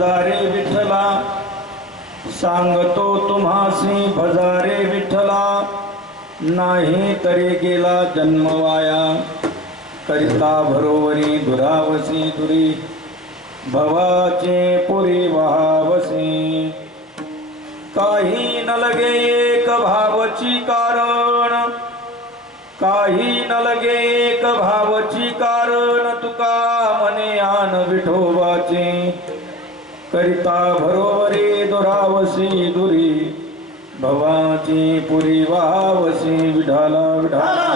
भजारे विठ्ठला, सांगतो तुम्हासी भजारे विठ्ठला, नाही तरी गेला जन्म वाया, करिता भरोवरी दुरावसी दुरी, भवाचे पुरी वहावसी, काही न लगे एक भावची कारण, काही न लगे एक भावची कारण, तुका मने आन विठोबाचे, करिता भरोवरी दुरावसी दुरी, भवाची पुरी वावसी, विठाला विठाला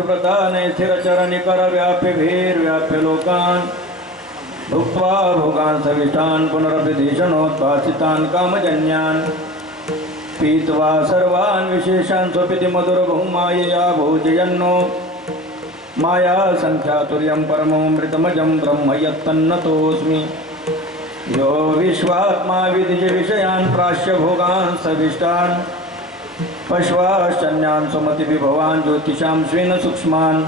प्रदाने स्थिरचरणी कर व्याप्य भीर व्याप्य लोकान, भुक्त्वा भोगान सविष्टान पुनरभिधीषणोद्भासितान कामजन्यान, पीत्वा सर्वान् विशेषान् स्वपिति मधुर बहुमायया भोजयन्नो, माया संख्यातुर्यं परमोऽमृतमजं ब्रह्म यत्तन्नतोऽस्मि, यो विश्वात्मा विदिज विषयान् प्राश्य भोगान् सविष्टान्, पश्वाश्चन्यान् सुमतिविभवान् ज्योतिषां स्वेन सूक्ष्मान्,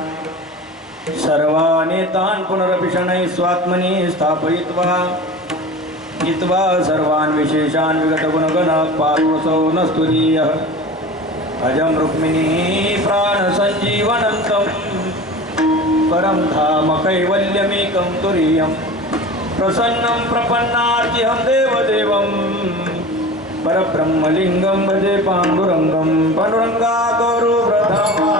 सर्वानेतान् पुनरपि शनैः स्वात्मनि स्थापयित्वा, हित्वा सर्वान् विशेषान् विगतगुणगणः पार्वसौ न स्तुरीयः, अजं रुक्मिणी प्राणसञ्जीवनन्तं, परं धाम कैवल्यमेकं तुरीयं, प्रसन्नं प्रपन्नार्तिहं देवदेवं, परब्रह्मलिंगं भजे पांडुरंगं, पांडुरंगाकरो प्रथमा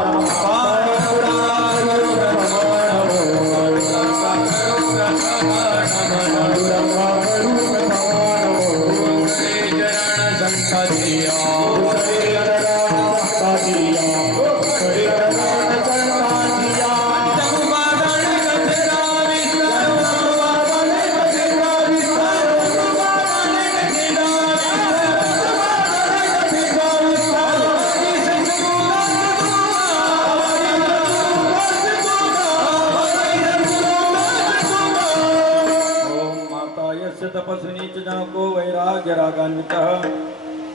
तपस्विनी जनको वैराग्य रागान्वितः,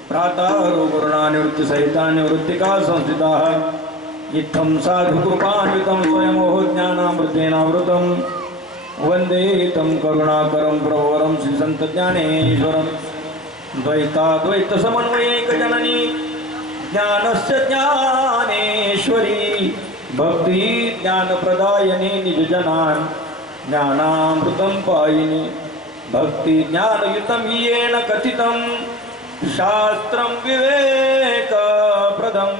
भ्रातारो गुरुणानिवृत्ति सहिता निवृत्तिका संस्थिताः, इत्थं साधु कृपान्वितं स्वयमोह ज्ञानामृतेनावृतं, वन्दे तं करुणाकरं प्रवरं श्रीसन्त ज्ञानेश्वरं, द्वैताद्वैत समन्वयैक जननी ज्ञानस्य ज्ञानेश्वरी, भक्ति ज्ञानप्रदायिनी निजजनान् ज्ञानामृतं पायिनी, भक्ति ज्ञानयुतं येन कथितं, शास्त्रं विवेकप्रदं,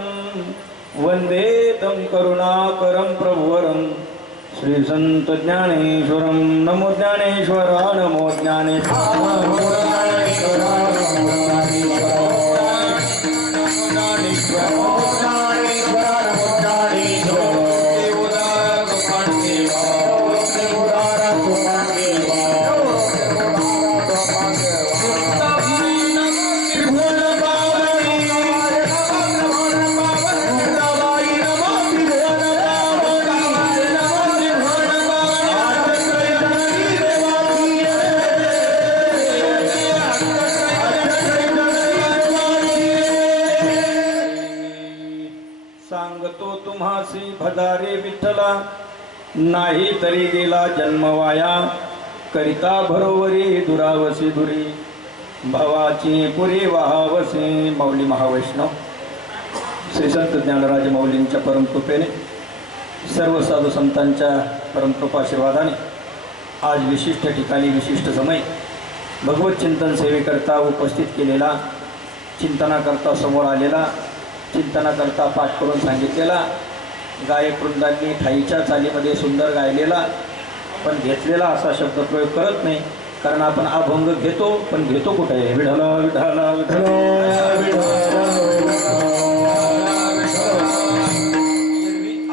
वन्दे तं करुणाकरं प्रभुवरं श्रीसन्त ज्ञानेश्वरं, नमो ज्ञानेश्वरा नमो ज्ञानेश्वरा सांगतो तुम्हासी भजारे विठ्ठला, नाही तरी गेला जन्म वाया, करिता भरोवरी दुरावसी दुरी, भवाची पुरी वहावसी. माऊली महावैष्णव श्री संत ज्ञानराज माऊलींच्या परमकृपेने, सर्व साधू संतांच्या परमकृपाशीर्वादाने आज विशिष्ट ठिकाणी विशिष्ट समय भगवत चिंतन सेवेकरता उपस्थित केलेला, चिंतनाकरता समोर आलेला, चिंतनाकरता पाठ करून सांगितलेला, गायक वृंदांनी ठाईच्या चालीमध्ये सुंदर गायलेला पण घेतलेला असा शब्द प्रयोग करत नाही, कारण आपण अभंग घेतो पण घेतो कुठे आहे? विठला विठला विठला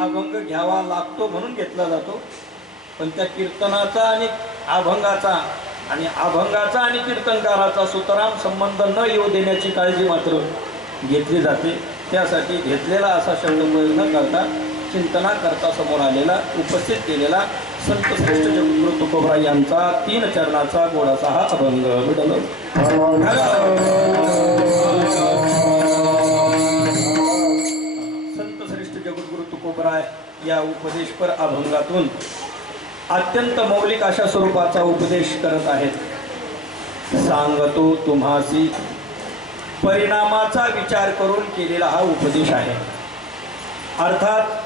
अभंग घ्यावा लागतो म्हणून घेतला जातो, पण त्या कीर्तनाचा आणि अभंगाचा आणि कीर्तनकाराचा सुतराम संबंध न येऊ देण्याची काळजी मात्र घेतली जाते. त्यासाठी घेतलेला असा शब्द प्रयोग न करता चिंतना करता समोर आलेला, उपस्थित केलेला संत श्रेष्ठ जगद्गुरु तुकोबराय यांचा 3 चरणाचा गोडाचा हा अभंग विठ्ठल. संत श्रेष्ठ जगद्गुरु तुकोबराय या उपदेशपर अभंगातून अत्यंत मौलिक अशा स्वरूपाचा उपदेश करत आहेत. सांगतो तुम्हासी परिणामाचा विचार करून केलेला हा उपदेश आहे. अर्थात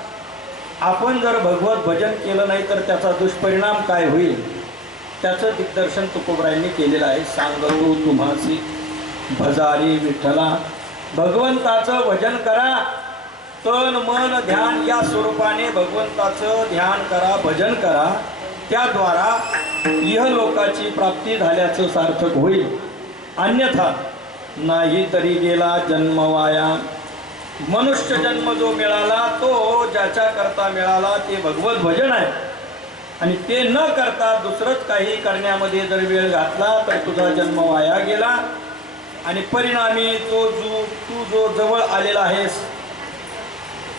आपण जर भगवत भजन केलं नाही तर त्याचा दुष्परिणाम काय होईल त्याचं दिग्दर्शन तुकोबरायांनी केलेलं आहे. सांगतो तुम्हासी भजारी विठ्ठला, भगवंताचं भजन करा, तन मन ध्यान या स्वरूपाने भगवंताचं ध्यान करा, भजन करा. त्याद्वारा इहलोकाची प्राप्ती झाल्याचं सार्थक होईल. अन्यथा नाही तरी गेला जन्म वाया. मनुष्य जन्म जो मिळाला तो ज्याच्या करता मिळाला ते भगवत भजन आहे. आणि ते न करता दुसरंच काही करण्यामध्ये जर वेळ घातला तर तुझा जन्म वाया गेला. आणि परिणामी तू जो जवळ आलेला आहेस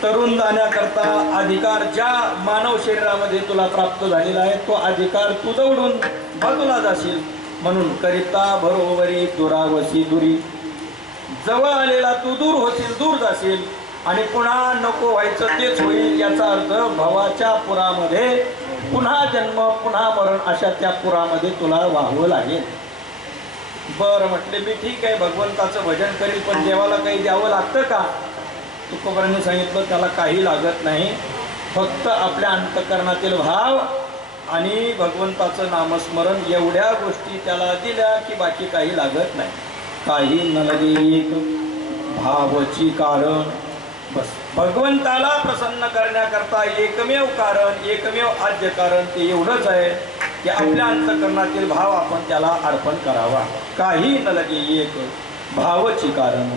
तरुण जाण्याकरता अधिकार ज्या मानव शरीरामध्ये तुला प्राप्त झालेला आहे तो अधिकार तू दौडून बाजूला जाशील. म्हणून करिता बरोबरी दुरावसी दुरी, जवळ आलेला तू दूर होशील, दूर जाशील आणि पुन्हा नको व्हायचं तेच होईल. याचा अर्थ भवाच्या पुरामध्ये पुन्हा जन्म पुन्हा मरण अशा त्या पुरामध्ये तुला वाहावं लागेल. बरं म्हटले मी ठीक आहे भगवंताचं भजन करील पण देवाला काही द्यावं लागतं का? तुकोबरांनी सांगितलं त्याला काही लागत नाही. फक्त आपल्या अंतःकरणातील भाव आणि भगवंताचं नामस्मरण एवढ्या गोष्टी त्याला दिल्या की बाकी काही लागत नाही. काही न लगे एक भावची कारण, बस भगवंताला प्रसन्न करण्याकरता एकमेव कारण, एकमेव आद्य कारण ते एवढंच आहे की आपल्या अंतःकरणातील भाव आपण त्याला अर्पण करावा. काही न लगे एक भावची कारण.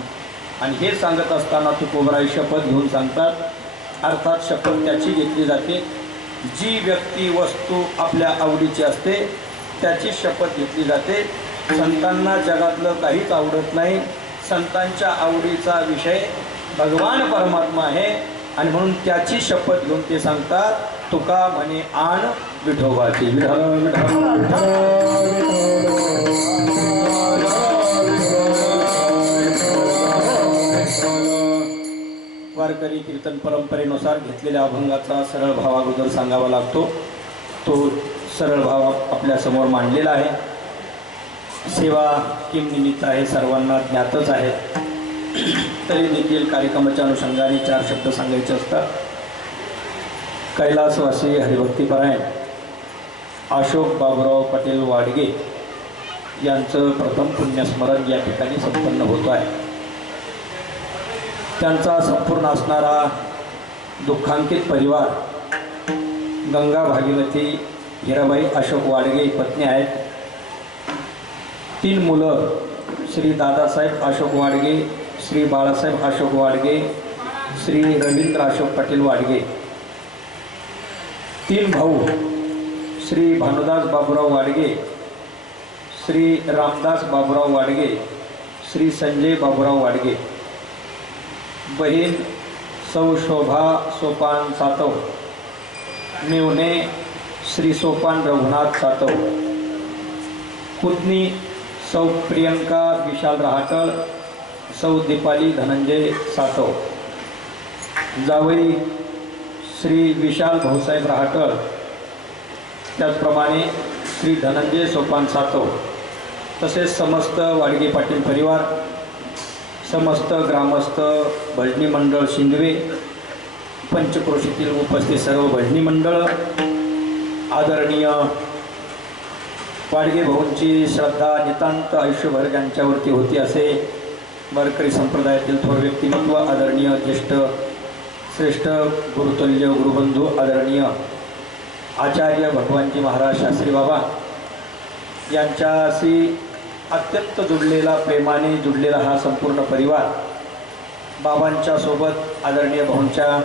आणि हे सांगत असताना तुकोबराय शपथ घेऊन सांगतात. अर्थात शपथ त्याची घेतली जाते जी व्यक्ती वस्तू आपल्या आवडीची असते त्याची शपथ घेतली जाते. संतांना जगातलं काहीच आवडत नाही. संतांच्या आवडीचा विषय भगवान परमात्मा आहे आणि म्हणून त्याची शपथ घेऊन ते सांगतात. तुका म्हणे आण विठोबाची. वारकरी कीर्तन परंपरेनुसार घेतलेल्या अभंगाचा सरळ भाव अगोदर सांगावा लागतो. तो सरळ भाव आपल्यासमोर मांडलेला आहे. सेवा किम निमित्त आहे सर्वांना ज्ञातच आहे. तरी देखील कार्यक्रमाच्या अनुषंगाने 4 शब्द सांगायचे असतात. कैलासवासी हरिभक्तीपरायण अशोक बाबुराव पटेल वाडगे यांचं प्रथम पुण्यस्मरण या ठिकाणी संपन्न होत आहे. त्यांचा संपूर्ण असणारा दुःखांकित परिवार गंगा भागीरथी हिराबाई अशोक वाडगे पत्नी आहेत. 3 मुलं श्री दादासाहेब अशोक वाडगे, श्री बाळासाहेब अशोक वाडगे, श्री रवींद्र अशोक पटेल वाडगे. 3 भाऊ श्री भानुदास बाबुराव वाडगे, श्री रामदास बाबुराव वाडगे, श्री संजय बाबुराव वाडगे. बहीण सौ शोभा सोपान सातव, मेवणे श्री सोपान रघुनाथ सातव. पुतणी सौ प्रियंका विशाल रहाटळ, सौ दीपाली धनंजय सातव. जावई श्री विशाल भाऊसाहेब रहाटळ, त्याचप्रमाणे श्री धनंजय सोपान सातव. तसेच समस्त वाडगे पाटील परिवार, समस्त ग्रामस्थ, भजनी मंडळ शिंदवे, पंचक्रोशीतील उपस्थित सर्व भजनी मंडळ, आदरणीय वाडगे भाऊंची श्रद्धा नितांत आयुष्यभर ज्यांच्यावरती होती असे वारकरी संप्रदायातील थोर व्यक्तिमत्व, आदरणीय ज्येष्ठ श्रेष्ठ गुरुतुल्य गुरुबंधू आदरणीय आचार्य भगवानजी महाराज शास्त्री बाबा यांच्याशी अत्यंत जुडलेला, प्रेमाने जुडलेला हा संपूर्ण परिवार बाबांच्या सोबत आदरणीय भाऊंच्या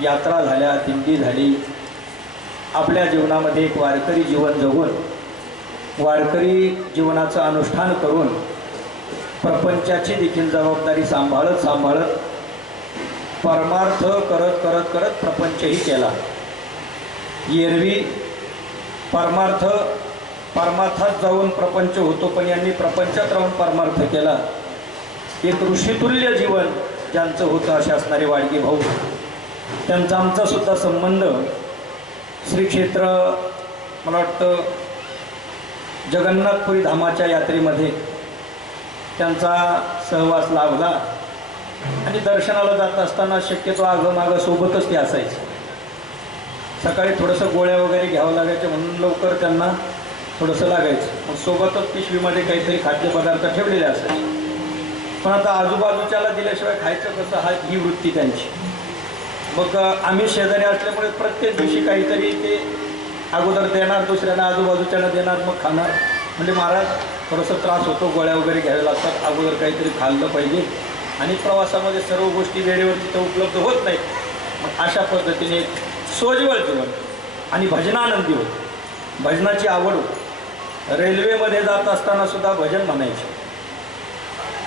यात्रा झाल्या, दिंडी झाली. आपल्या जीवनामध्ये एक वारकरी जीवन जगून, वारकरी जीवनाचं अनुष्ठान करून प्रपंचाची देखील जबाबदारी सांभाळत परमार्थ करत प्रपंचही केला. एरवी परमार्थात जाऊन प्रपंच होतो, पण यांनी प्रपंचात राहून परमार्थ केला. एक ऋषितुल्य जीवन ज्यांचं होतं असे असणारे वाडगे भाऊ, त्यांचा आमचा सुद्धा संबंध श्री क्षेत्र मला वाटतं जगन्नाथपुरी धामाच्या यात्रेमध्ये त्यांचा सहवास लाभला. आणि दर्शनाला जात असताना शक्यतो आगमागं सोबतच ते असायचे. सकाळी थोडंसं गोळ्या वगैरे घ्यावं लागायचे म्हणून लवकर त्यांना थोडंसं लागायचं, मग सोबतच पिशवीमध्ये काहीतरी खाद्यपदार्थ ठेवलेले असायचे. पण आता आजूबाजूच्याला दिल्याशिवाय खायचं कसं, ही वृत्ती त्यांची. मग आम्ही शेजारी असल्यामुळे प्रत्येक दिवशी काहीतरी ते अगोदर देणार, दुसऱ्यांना आजूबाजूच्याला देणार, मग खाणार. म्हणजे महाराज थोडंसं त्रास होतो, गोळ्या वगैरे घ्याव्या लागतात, अगोदर काहीतरी खाल्लं पाहिजे. आणि प्रवासामध्ये सर्व गोष्टी वेळेवर तिथं उपलब्ध होत नाहीत. मग अशा पद्धतीने सोज्वळ जीवन आणि भजनानंदी होतं. भजनाची आवड होती. रेल्वेमध्ये जात असताना सुद्धा भजन म्हणायचे.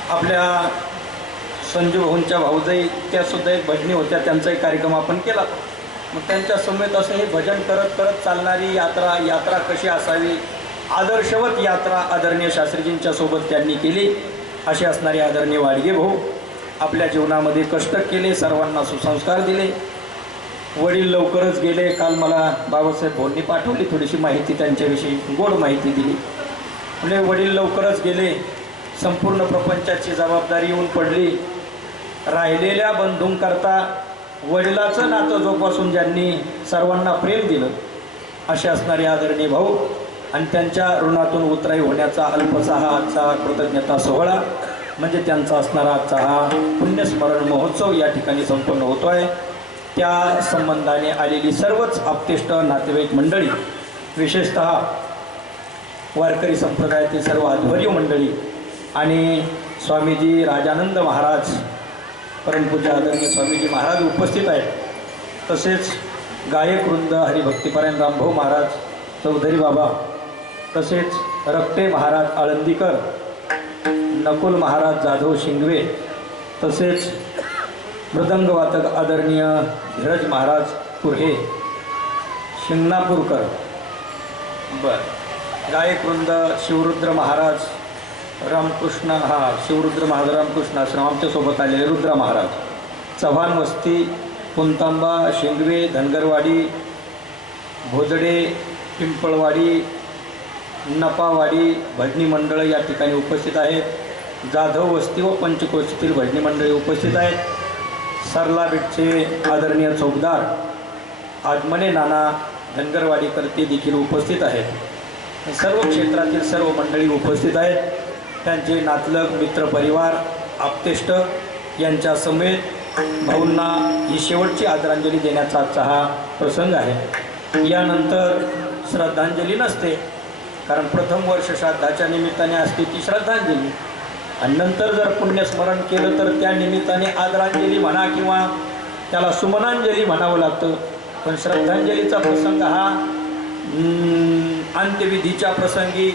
आपल्या संजू भाऊंच्या भाऊजाई त्यासुद्धा एक भजनी होत्या, त्यांचाही कार्यक्रम आपण केला. मग त्यांच्या समेत असं हे भजन करत करत चालणारी यात्रा कशी असावी, आदर्शवत यात्रा आदरणीय शास्त्रीजींच्या सोबत त्यांनी केली. असे असणारे आदरणीय वाडगे भाऊ आपल्या जीवनामध्ये कष्ट केले, सर्वांना सुसंस्कार दिले. वडील लवकरच गेले. काल मला बाबासाहेब भाऊंनी पाठवली थोडीशी माहिती, त्यांच्याविषयी गोड माहिती दिली. म्हणजे वडील लवकरच गेले, संपूर्ण प्रपंचाची जबाबदारी येऊन पडली. राहिलेल्या बंधूंकरता वडिलाचं नातं जोपासून ज्यांनी सर्वांना प्रेम दिलं असे असणारे आदरणीय भाऊ, आणि त्यांच्या ऋणातून उतराई होण्याचा अल्पसा हा आजचा कृतज्ञता सोहळा म्हणजे त्यांचा असणारा आजचा हा पुण्यस्मरण महोत्सव या ठिकाणी संपन्न होतो आहे. त्या संबंधाने आलेली सर्वच आप्तेष्ट नातेवाईक मंडळी, विशेषतः वारकरी संप्रदायातील सर्व आध्वर्य मंडळी आणि स्वामीजी राजानंद महाराज, परमपूज्य आदरणीय स्वामीजी महाराज उपस्थित आहेत. तसेच गायक वृंद, हरिभक्तीपरायण रामभाऊ महाराज, चौधरी बाबा, तसेच रक्ते महाराज आळंदीकर, नकुल महाराज जाधव शिंगवे, तसेच मृदंगवादक आदरणीय धीरज महाराज कुर्हे शिंगणापूरकर, गायक वृंद शिवरुद्र महाराज रामकृष्ण, शिवरुद्र महाराज रामकृष्ण आश्रम आमच्यासोबत आलेले रुद्र महाराज, चव्हाण वस्ती, पुंतांबा, शिंगवे, धनगरवाडी, भोजडे, पिंपळवाडी, नपावाडी भजनी मंडळ या ठिकाणी उपस्थित आहेत. जाधव वस्ती व पंचकोशीतील भजनी मंडळी उपस्थित आहेत. सरला बीटचे आदरणीय चौकदार आगमने नाना धनगरवाडीकर ते देखील उपस्थित आहेत. सर्व क्षेत्रातील सर्व मंडळी उपस्थित आहेत. त्यांचे नातलग, मित्रपरिवार, आप्तेष्ट यांच्या समेत भाऊंना ही शेवटची आदरांजली देण्याचा आजचा हा प्रसंग आहे. यानंतर श्रद्धांजली नसते, कारण प्रथम वर्ष श्राद्धाच्या निमित्ताने असते ती श्रद्धांजली, आणि नंतर जर पुण्यस्मरण केलं तर त्या निमित्ताने आदरांजली म्हणा किंवा त्याला सुमनांजली म्हणावं लागतं. पण श्रद्धांजलीचा प्रसंग हा अंत्यविधीच्या प्रसंगी,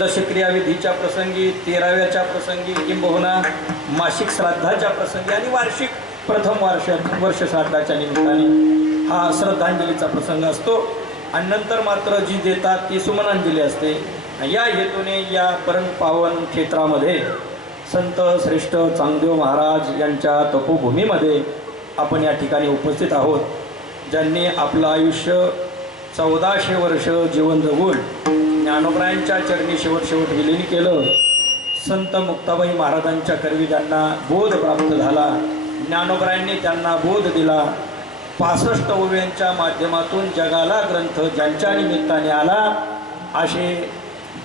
दशक्रियाविधीच्या प्रसंगी, 13व्याच्या प्रसंगी, किंबहुना मासिक श्राद्धाच्या प्रसंगी आणि वार्षिक प्रथम वर्ष श्राद्धाच्या निमित्ताने हा श्रद्धांजलीचा प्रसंग असतो. आणि नंतर मात्र जी देतात ती सुमनांजली असते. या हेतूने या परम पावन क्षेत्रामध्ये संत श्रेष्ठ चांगदेव महाराज यांच्या तपोभूमीमध्ये आपण या ठिकाणी उपस्थित आहोत. ज्यांनी आपलं आयुष्य 1400 वर्ष जीवन जगून ज्ञानोबरायांच्या चरणी शेवट विलीन केलं. संत मुक्ताबाई महाराजांच्या करवी ज्यांना बोध प्राप्त झाला, ज्ञानोबरायांनी त्यांना बोध दिला. 65 ओव्यांच्या माध्यमातून जगाला ग्रंथ ज्यांच्या निमित्ताने आला, असे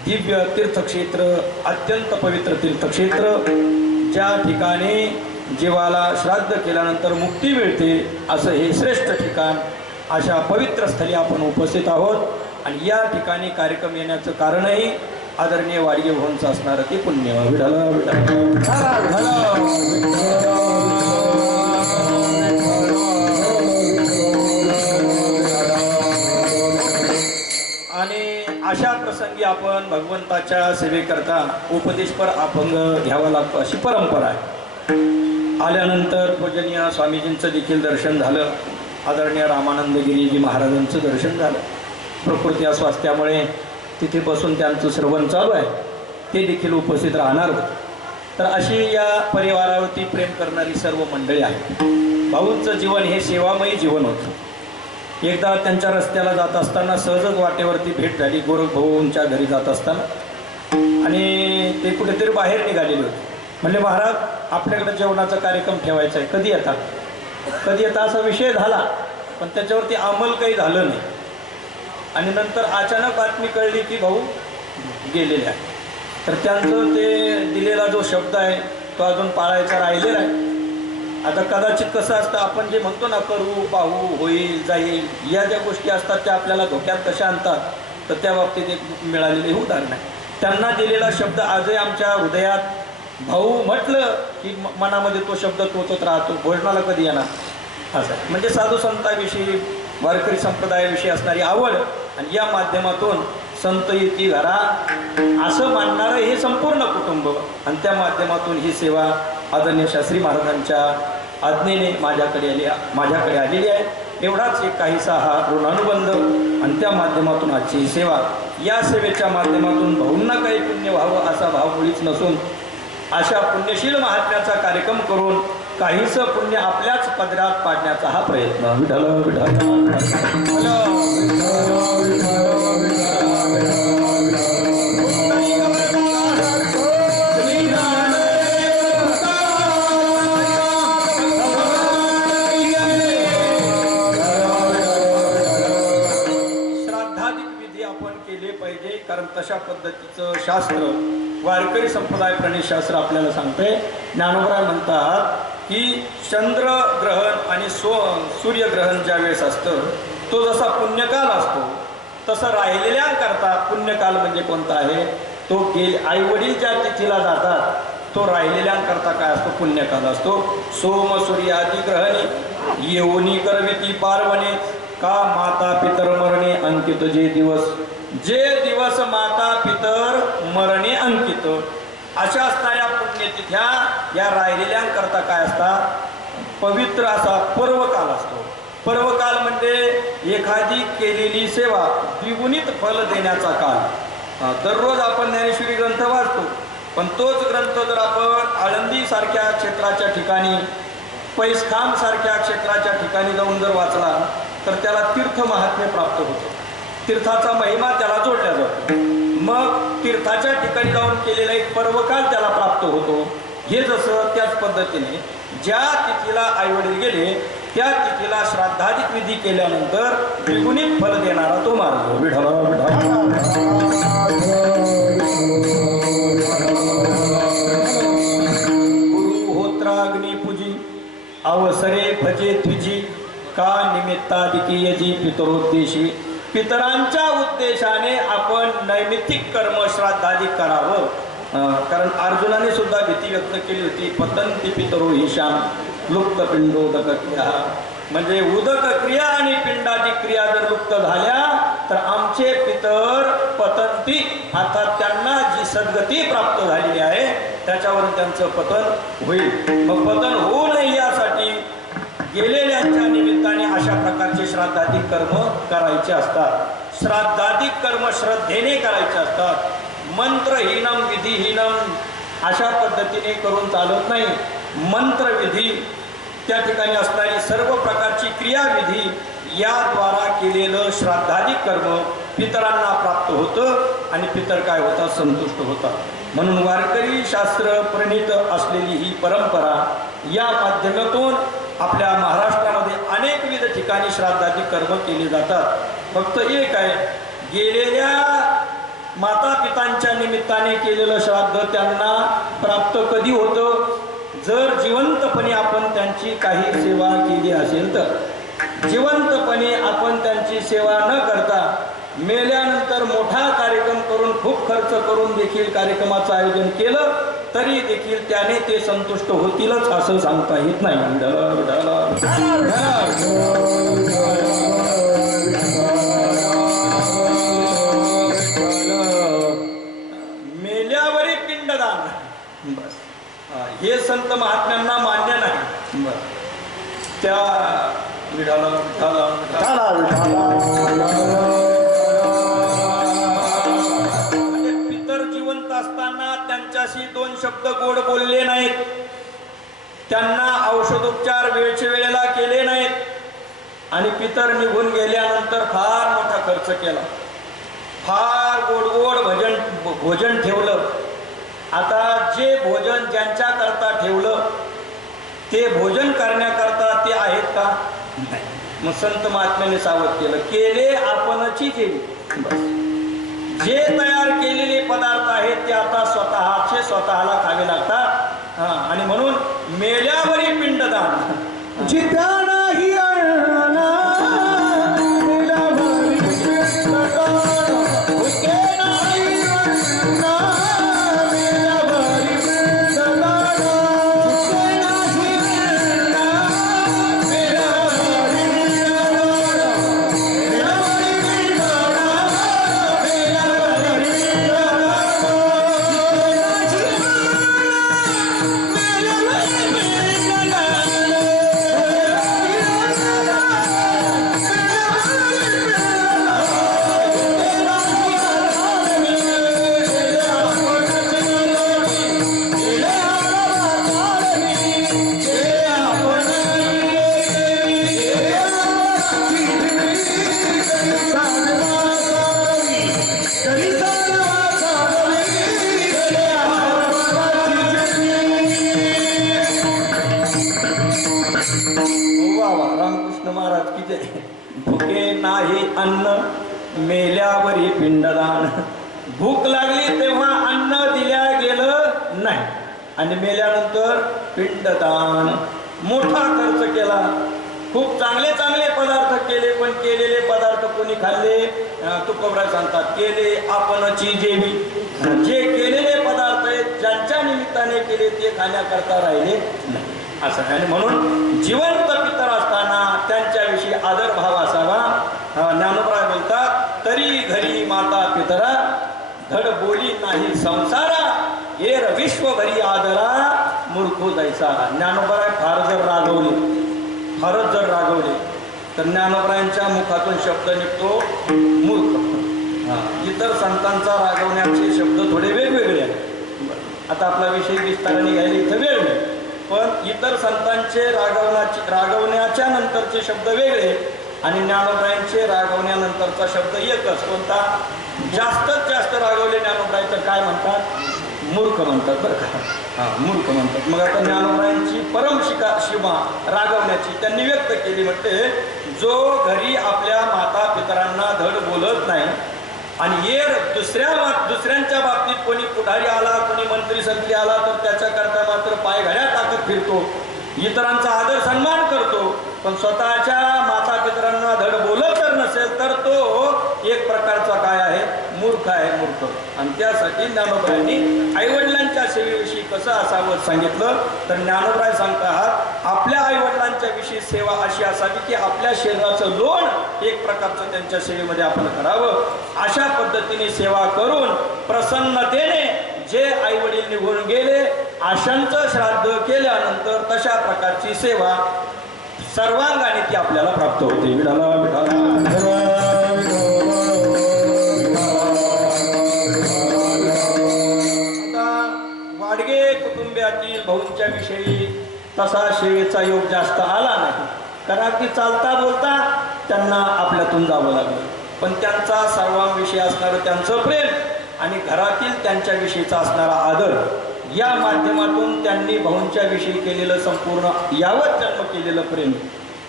दिव्य तीर्थक्षेत्र, अत्यंत पवित्र तीर्थक्षेत्र, ज्या ठिकाणी जीवाला श्राद्ध केल्यानंतर मुक्ती मिळते असं हे श्रेष्ठ ठिकाण, अशा पवित्र स्थळी आपण उपस्थित आहोत. आणि या ठिकाणी कार्यक्रम येण्याचं कारणही आदरणीय वाडगे भाऊंचं असणारं ते पुण्य. विठ्ठल आणि अशा प्रसंगी आपण भगवंताच्या सेवेकरता उपदेशपर अभंग घ्यावा लागतो, अशी परंपरा आहे. आल्यानंतर पूजनीय स्वामीजींचं देखील दर्शन झालं, आदरणीय रामानंद गिरीजी महाराजांचं दर्शन झालं. प्रकृती अस्वास्थ्यामुळे तिथे बसून त्यांचं श्रवण चालू आहे, ते देखील उपस्थित राहणार होते. तर अशी या परिवारावरती प्रेम करणारी सर्व मंडळी आहे. भाऊंचं जीवन हे सेवामयी जीवन होतं. एकदा त्यांच्या रस्त्याला जात असताना सहजच वाटेवरती भेट झाली गोरख भाऊंच्या घरी जात असताना, आणि ते कुठेतरी बाहेर निघालेले होते. म्हणले, महाराज आपल्याकडे जेवणाचा कार्यक्रम ठेवायचा आहे, कधी येता कधी येता असा विषय झाला, पण त्याच्यावरती अंमल काही झालं नाही. आणि नंतर अचानक बातमी कळली की भाऊ गेलेले आहे. तर त्यांचं ते दिलेला जो शब्द आहे तो अजून पाळायचा राहिलेला आहे. आता कदाचित कसं असतं, आपण जे म्हणतो ना, करू पाहू होईल जाईल, या ज्या गोष्टी असतात त्या आपल्याला धोक्यात कशा आणतात, तर त्या बाबतीत एक मिळालेले उदाहरण आहे. त्यांना दिलेला शब्द आजही आमच्या हृदयात, भाऊ म्हटलं की मनामध्ये तो शब्द टोचत राहतो, भोजनाला कधी येणार असं. म्हणजे साधू संतांविषयी, वारकरी संप्रदायाविषयी असणारी आवड, आणि या माध्यमातून संत येती घरा असं मानणारं हे संपूर्ण कुटुंब, आणि त्या माध्यमातून ही सेवा आदरणीय शास्त्री महाराजांच्या आज्ञेने माझ्याकडे आलेली आहे. एवढाच एक काहीसा हा ऋणानुबंध, आणि त्या माध्यमातून आजची ही सेवा, या सेवेच्या माध्यमातून भाऊंना काही पुण्य व्हावं असा भाव मुळीच नसून, अशा पुण्यशील महात्म्याचा कार्यक्रम करून काहीसं पुण्य आपल्याच पदरात पाडण्याचा हा प्रयत्न. विठ्ठल विठ्ठल. श्राद्धादिक विधी आपण केले पाहिजे, कारण तशा पद्धतीचं शास्त्र, वारकरी संप्रदाय प्रणित शास्त्र आपल्याला सांगते. ज्ञानोबराय म्हणतात की चंद्रग्रहण आणि सूर्यग्रहण ज्या वेळेस असतं, तो जसा पुण्यकाल असतो, तसं राहिलेल्यांकरता पुण्यकाल म्हणजे कोणता आहे, तो आईवडील ज्या तिथीला जातात तो राहिलेल्यांकरता काय असतो, पुण्यकाल असतो. सोम सूर्यादी ग्रहणी येऊनी करविती पार्वणे, का माता पितर मरणे अंकित जे दिवस माता पितर मरणे अंकित, अशा असणाऱ्या पुण्यतिथ्या या राहिलेल्यांकरता काय असतात, पवित्र असा पर्वकाल असतो. पर्वकाल म्हणजे एखादी केलेली सेवा द्विगुणित फल देण्याचा काल. दररोज आपण ज्ञानेश्वरी ग्रंथ वाचतो, पण तोच ग्रंथ जर आपण आळंदी सारख्या क्षेत्राच्या ठिकाणी, पैसखाम सारख्या क्षेत्राच्या ठिकाणी जाऊन जर वाचला, तर त्याला तीर्थ महात्म्य प्राप्त होतं, तीर्थाचा महिमा त्याला जोडला जातो. मग तीर्थाच्या ठिकाणी जाऊन केलेला एक पर्वकाल त्याला प्राप्त होतो. हे जसं त्याच पद्धतीने ज्या तिथीला आईवडील गेले त्या तिथीला श्राद्धादिक विधी केल्यानंतर द्विगुणित फल देणारा तो मार्ग. विठ्ठल गुरु होत्रा अग्निपूजी अवसरे भजे तुझी, का निमित्तादिकी यजी पितरोद्देशी, पितरांच्या उद्देशाने आपण नैमित्तिक कर्म श्राद्धादिक करावं. कारण अर्जुनाने सुद्धा भीती व्यक्त केली होती, पतंती पितरो हिशाम लुप्त पिंडोदक क्रिया, म्हणजे उदक क्रिया आणि पिंडादिक क्रिया जर लुप्त झाल्या तर आमचे पितर पतंती, अर्थात त्यांना जी सद्गती प्राप्त झालेली आहे त्याच्यावरून त्यांचं पतन होईल. मग पतन होऊ नये यासाठी गेलेल्यांच्या निमित्ताने अशा प्रकारचे श्राद्धादिक कर्म करायचे असतात. श्राद्धादिक कर्म श्रद्धेने करायचे असतात. मंत्रहीनम विधिहीनम अशा पद्धतीने करून चालत नाही. मंत्रविधी, त्या ठिकाणी असणारी सर्व प्रकारची क्रियाविधी याद्वारा केलेलं श्राद्धादिक कर्म पितरांना प्राप्त होतं आणि पितर काय होतात, संतुष्ट होतात. म्हणून वारकरी शास्त्र प्रणीत असलेली ही परंपरा या माध्यमातून आपल्या महाराष्ट्रामध्ये अनेकविध ठिकाणी श्राद्धादिक कर्म केले जातात. फक्त एक आहे, गेलेल्या माता पितांच्या निमित्ताने केलेलं श्राद्ध त्यांना प्राप्त कधी होतं, जर जिवंतपणे आपण त्यांची काही सेवा केली असेल तर. जिवंतपणे आपण त्यांची सेवा न करता मेल्यानंतर मोठा कार्यक्रम करून खूप खर्च करून देखील कार्यक्रमाचं आयोजन केलं तरी देखील त्याने ते संतुष्ट होतीलच असं सांगता येत नाही. मेल्यावरी पिंडदान, बस हे संत महात्म्यांना मान्य नाही. त्या विठाला त्यांच्याशी दोन शब्द गोड बोलले नाहीत, त्यांना औषधोपचार वेळच्या वेळेला केले नाहीत आणि पितर निघून गेल्यानंतर फार मोठा खर्च केला, फार गोड गोड भोजन ठेवलं. आता जे भोजन ज्यांच्या करता ठेवलं ते भोजन करण्याकरता ते आहेत का? नाही. मग संत महात्म्याने सावध केलं, केले आपणची जेवी. जे तयार केलेले पदार्थ आहेत ते आता स्वतःला खावे लागतात. आणि म्हणून मेल्यावरी पिंडदान जिता नाही अण्णा मेल्यावरी पिंडदान, भुके नाही अण्णा मेल्यावरी पिंडदान, भुके नाही अण्णा मेल्यावरी पिंडदान, मेल्यावरी पिंडदान, मेल्यावरी रामकृष्ण महाराज की जय. भुके नाही अन्न मेल्यावरी पिंडदान. भूक लागली तेव्हा अन्न दिल्या गेलं नाही आणि मेल्यानंतर पिंडदान. मोठा खर्च केला, खूप चांगले चांगले पदार्थ केले, पण केलेले पदार्थ कोणी खाल्ले? तुकोबराय सांगतात, केले आपणची जेवी. जे केलेले पदार्थ आहेत ज्यांच्या निमित्ताने केले ते खाण्याकरता राहिले नाही असं. आणि म्हणून जिवंत पितर असताना त्यांच्याविषयी आदर भाव असावा. ज्ञानोबराय बोलतात, तरी घरी माता पितरा धड बोली नाही संसारा, येर विश्वभरी आदरा मूर्खो दैसा. ज्ञानोबराय फारच जर रागवले तर ज्ञानोबरायांच्या मुखातून शब्द निघतो मूर्ख. इतर संतांचा रागवण्याचे शब्द थोडे वेगवेगळे आहेत. आता आपला विषय विस्ताराने घ्यायला इथं वेळ नाही, पण इतर संतांचे रागवण्याच्या नंतरचे शब्द वेगळे आणि ज्ञानोबरायांचे रागवण्यानंतरचा शब्द एकच. कोणता? जास्तीत जास्त रागवले ज्ञानोबराय तर काय म्हणतात? मूर्ख म्हणतात बरं का. मूर्ख म्हणतात. मग आता ज्ञानोबरायांची परम शिमा रागवण्याची त्यांनी व्यक्त केली. म्हणते, जो घरी आपल्या माता पितरांना धड बोलत नाही आणि दुसऱ्यांच्या बाबतीत कोणी पुढारी आला, कोणी मंत्री संत्री आला तर त्याच्याकरता मात्र पाय घड्या टाकत फिरतो, इतरांचा आदर सन्मान करतो, पण स्वतःच्या माता पितरांना धड बोलत जर नसेल तर तो एक प्रकारचा काय आहे? मूर्ख आहे, मूर्ख. आणि त्यासाठी ज्ञानोबरायांनी आईवडिलांच्या सेवेविषयी कसं असावं सांगितलं. तर ज्ञानोबराय सांगतात, आपल्या आईवडिलांच्या विषयी सेवा अशी असावी की आपल्या शरीराचं लोण एक प्रकारचं त्यांच्या सेवेमध्ये आपण करावं. अशा पद्धतीने सेवा करून प्रसन्नतेने जे आईवडील निघून गेले आशांचं श्राद्ध केल्यानंतर तशा प्रकारची सेवा सर्वांगाने ती आपल्याला प्राप्त होते. विठाला विठाला. वाडगे कुटुंबातील भाऊंच्या विषयी तसा सेवेचा योग जास्त आला नाही, कारण की चालता बोलता त्यांना आपल्यातून जावं लागलं. पण त्यांचा सर्वांविषयी असणारं त्यांचं प्रेम आणि घरातील त्यांच्याविषयीचा असणारा आदर या माध्यमातून त्यांनी भाऊंच्या विषयी केलेलं संपूर्ण यावत जन्म केलेलं प्रेम,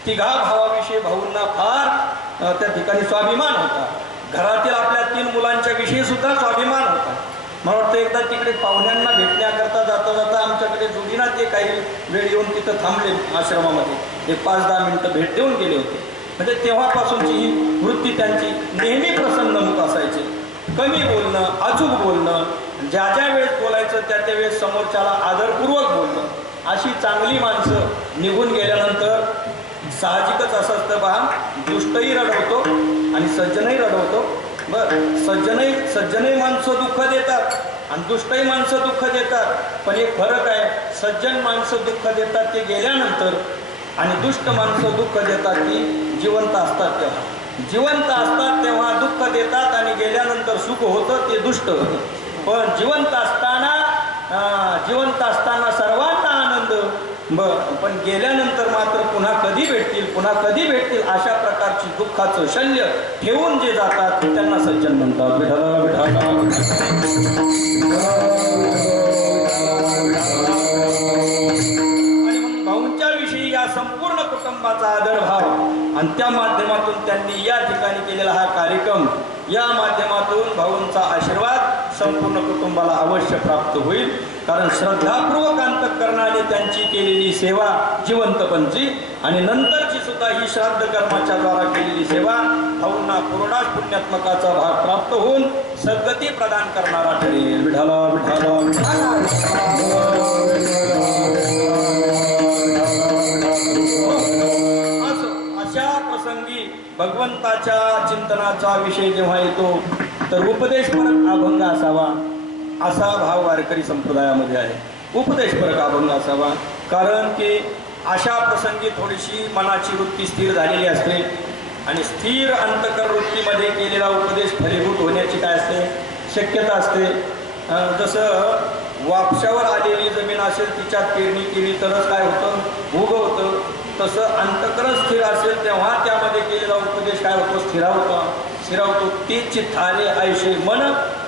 तिघा भावाविषयी भाऊंना फार त्या ठिकाणी स्वाभिमान होता. घरातील आपल्या 3 मुलांच्या विषयी सुद्धा स्वाभिमान होता. मला वाटतं एकदा तिकडे पाहुण्यांना भेटण्याकरता जाता जाता आमच्याकडे जोडीना ते काही वेळ येऊन तिथं थांबले आश्रमामध्ये. एक 5-10 मिनिटं भेट देऊन गेले होते. म्हणजे तेव्हापासूनची ही वृत्ती त्यांची नेहमी प्रसन्नमुख असायची. कमी बोलणं, अचूक बोलणं, ज्या ज्या वेळेस बोलायचं त्या त्या वेळेस समोरच्याला आदरपूर्वक बोलणं, अशी चांगली माणसं निघून गेल्यानंतर साहजिकच असं असतं पहा, दुष्टही रडवतो आणि सज्जनही रडवतो. बरं, सज्जनही माणसं दुःख देतात आणि दुष्टही माणसं दुःख देतात. पण एक फरक आहे, सज्जन माणसं दुःख देतात ते गेल्यानंतर आणि दुष्ट माणसं दुःख देतात ती जिवंत असतात तेव्हा. जिवंत असतात तेव्हा दुःख देतात आणि गेल्यानंतर सुख होतं ते दुष्ट. पण जिवंत असताना जिवंत असताना सर्वांना आनंद, पण गेल्यानंतर मात्र पुन्हा कधी भेटतील अशा प्रकारची दुःखाचं शल्य ठेवून जे जातात त्यांना सज्जन म्हणतात. विठ्ठला विठ्ठला भाऊंच्या विषयी या संपूर्ण कुटुंबाचा आदरभाव आणि त्या माध्यमातून त्यांनी या ठिकाणी केलेला हा कार्यक्रम, या माध्यमातून भाऊंचा आशीर्वाद संपूर्ण कुटुंबाला अवश्य प्राप्त होईल. कारण श्रद्धापूर्वक अंतःकरणाने त्यांची केलेली सेवा जिवंतपणची आणि नंतरची सुद्धा ही श्राद्ध कर्माच्या द्वारा केलेली सेवा भाऊंना पूर्णाश पुण्यात्मकाचा भाग प्राप्त होऊन सद्गती प्रदान करणारा ठरेल. विठ्ठला विठ्ठला अशा प्रसंगी भगवंताच्या चिंतनाचा विषय जेव्हा येतो तर उपदेशपरक अभंग असावा असा भाव वारकरी संप्रदायामध्ये आहे. उपदेशपरक अभंग असावा कारण की अशा प्रसंगी थोडीशी मनाची वृत्ती स्थिर झालेली असते आणि स्थिर अंतकर वृत्तीमध्ये केलेला उपदेश फलीभूत होण्याची काय असते शक्यता असते. जसं वापशावर आलेली जमीन असेल तिच्यात पेरणी केली तरच काय होतं उगवतं, तसं अंतकरण स्थिर असेल तेव्हा त्यामध्ये केलेला उपदेश काय होतो स्थिरावतो. ते चित्ताले ऐशे मन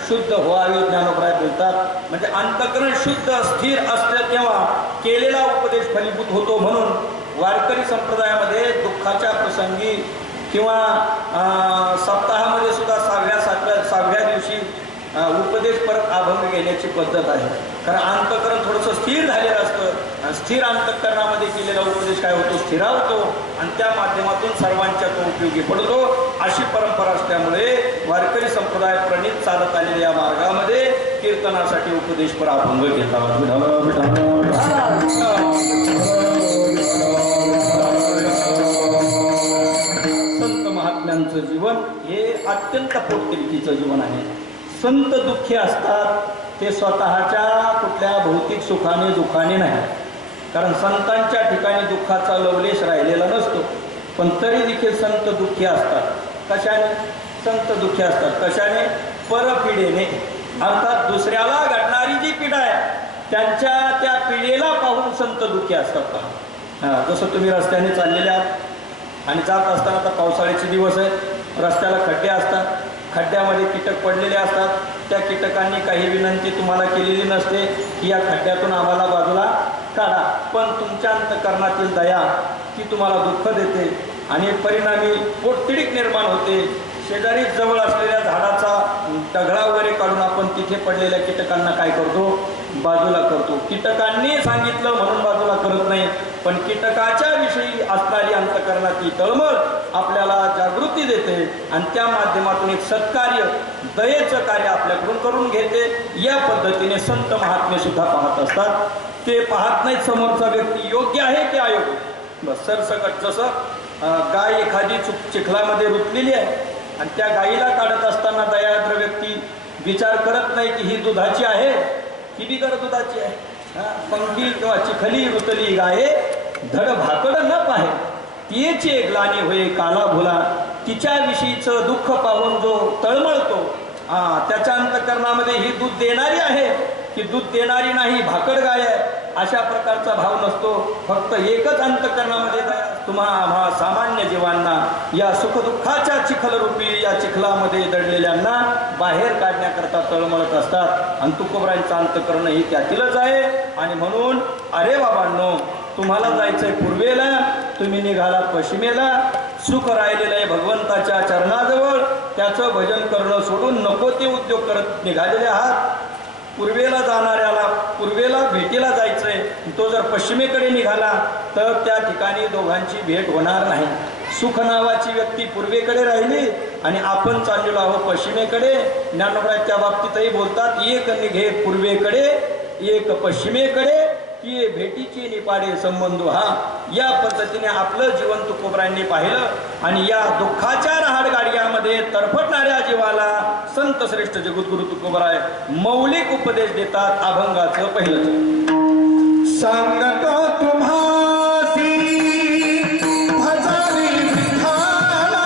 शुद्ध व्हावे ज्ञानोबराय बोलतात. म्हणजे अंतकरण शुद्ध स्थिर असतं तेव्हा केलेला उपदेश फलीभूत होतो. म्हणून वारकरी संप्रदायामध्ये दुःखाच्या प्रसंगी किंवा सप्ताहामध्ये सुद्धा 6व्या दिवशी उपदेशपरक अभंग घेण्याची पद्धत आहे. कारण अंतकरण थोडंसं स्थिर झालेलं असतं आणि स्थिर अंतकरणामध्ये केलेला उपदेश काय होतो स्थिरावतो आणि त्या माध्यमातून सर्वांच्या तो उपयोगी पडतो. अशी परंपरा असल्यामुळे वारकरी संप्रदाय प्रणित चालत आलेल्या या मार्गामध्ये कीर्तनासाठी उपदेशपर अभंग घेतात. संत महात्म्यांचं जीवन हे अत्यंत पोटतिडकीचं जीवन आहे. संत दुःखी असतात ते स्वतःच्या कुठल्या भौतिक सुखाने दुःखाने नाही. कारण संतांच्या ठिकाणी दुःखाचा लवलेश राहिलेला नसतो, पण तरी देखील संत दुःखी असतात. कशाने संत दुःखी असतात? कशाने? परपिढेने. अर्थात दुसऱ्याला घडणारी जी पिढा आहे त्यांच्या त्या पिढेला पाहून संत दुःखी असतात. जसं तुम्ही रस्त्याने चाललेले आहात आणि जात असताना आता पावसाळ्याचे दिवस आहेत, रस्त्याला खड्डे असतात, खड्ड्यामध्ये कीटक पडलेले असतात. त्या कीटकांनी काही विनंती तुम्हाला केलेली नसते की या खड्ड्यातून आम्हाला बाजूला काढा, पण तुमच्या अंतकरणातील दया ती तुम्हाला दुःख देते आणि परिणामी पोटतिडीक निर्माण होते. शेजारी जवळ असलेल्या झाडाचा दगडा वगैरे काढून आपण तिथे पडलेल्या कीटकांना काय करतो बाजूला करतो. कीटकांनी सांगितलं म्हणून बाजूला करत नाही, पण कीटकाच्या विषयी असणारी अंतकरणाची तळमळ आपल्याला जागृती देते आणि त्या माध्यमातून एक सत्कार्य दयेचं कार्य आपल्याकडून करून घेते. या पद्धतीने संत महात्मे सुद्धा पाहत असतात. ते पाहत नाहीत समोरचा व्यक्ती योग्य आहे की अयोग्य. बस सरसकट जसं गाय एखादी चिखलामध्ये रुतलेली आहे आणि त्या गायीला काढत असताना दयाद्र व्यक्ती विचार करत नाही की ही दुधाची आहे की बिगर दुधाची आहे. पंखी किंवा चिखली रुतली गाये धड भाकड न पाहे तिची एक ग्लानी होय काला भुला. तिच्याविषयीचं दुःख पाहून जो तळमळतो त्याच्या अंतकरणामध्ये ही दूध देणारी आहे की दूध देणारी नाही भाकड गाय आहे अशा प्रकारचा भाव नसतो. फक्त एकच अंतकरणामध्ये तुम्हा सामान्य जीवांना या सुखदुःखाच्या चिखलरूपी या चिखलामध्ये दडलेल्यांना बाहेर काढण्याकरता तळमळत असतात आणि तुकोबरांचं अंतकरण ही त्यातीलच आहे. आणि म्हणून अरे बाबांनो, तुम्हाला जायचंय पूर्वेला, तुम्ही निघालात पश्चिमेला. सुख राहिलेलं आहे भगवंताच्या चरणाजवळ, त्याचं भजन करणं सोडून नको ते उद्योग करत निघालेले आहात. पूर्वेला जाणाऱ्याला पूर्वेला भेटीला जायचंय, तो जर पश्चिमेकडे निघाला तर त्या ठिकाणी दोघांची भेट होणार नाही. सुख नावाची व्यक्ती पूर्वेकडे राहिली आणि आपण चाललेलो आहोत पश्चिमेकडे. ज्ञानोबराय त्या बाबतीतही बोलतात, एक निघे पूर्वेकडे एक पश्चिमेकडे की भेटीची निपाडे संबंध. या पद्धतीने आपलं जीवन तुकोबरायांनी पाहिलं आणि या दुःखाच्या रहाडगाडीमध्ये तरफडणाऱ्या जीवाला संत श्रेष्ठ जगद्गुरु तुकोबराय मौलिक उपदेश देतात. अभंगाचं पहिलं सांगतो तुम्हासी भजारी विठाला,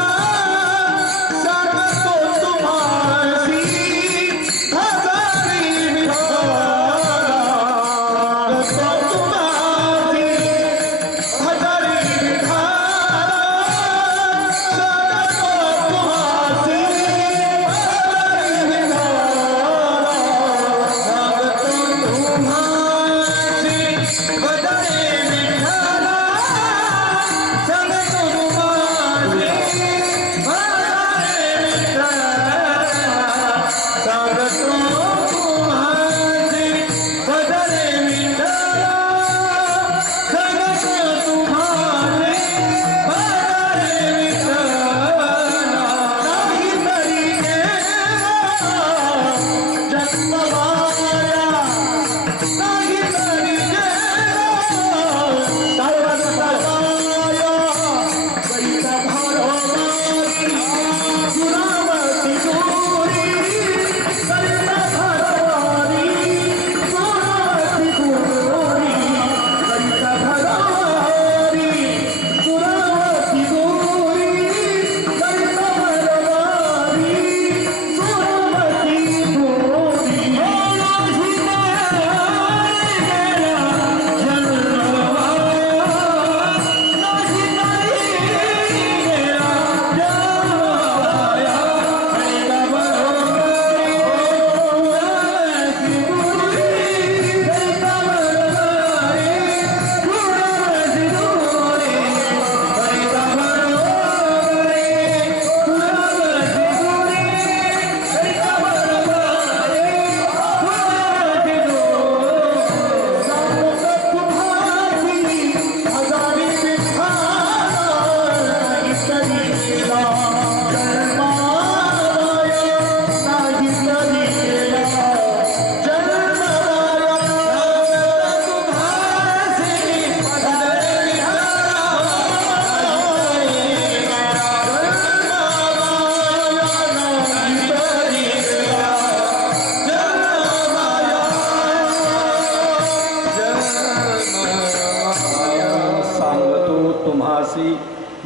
सांगतो तुम्हासी भजारी विठाला.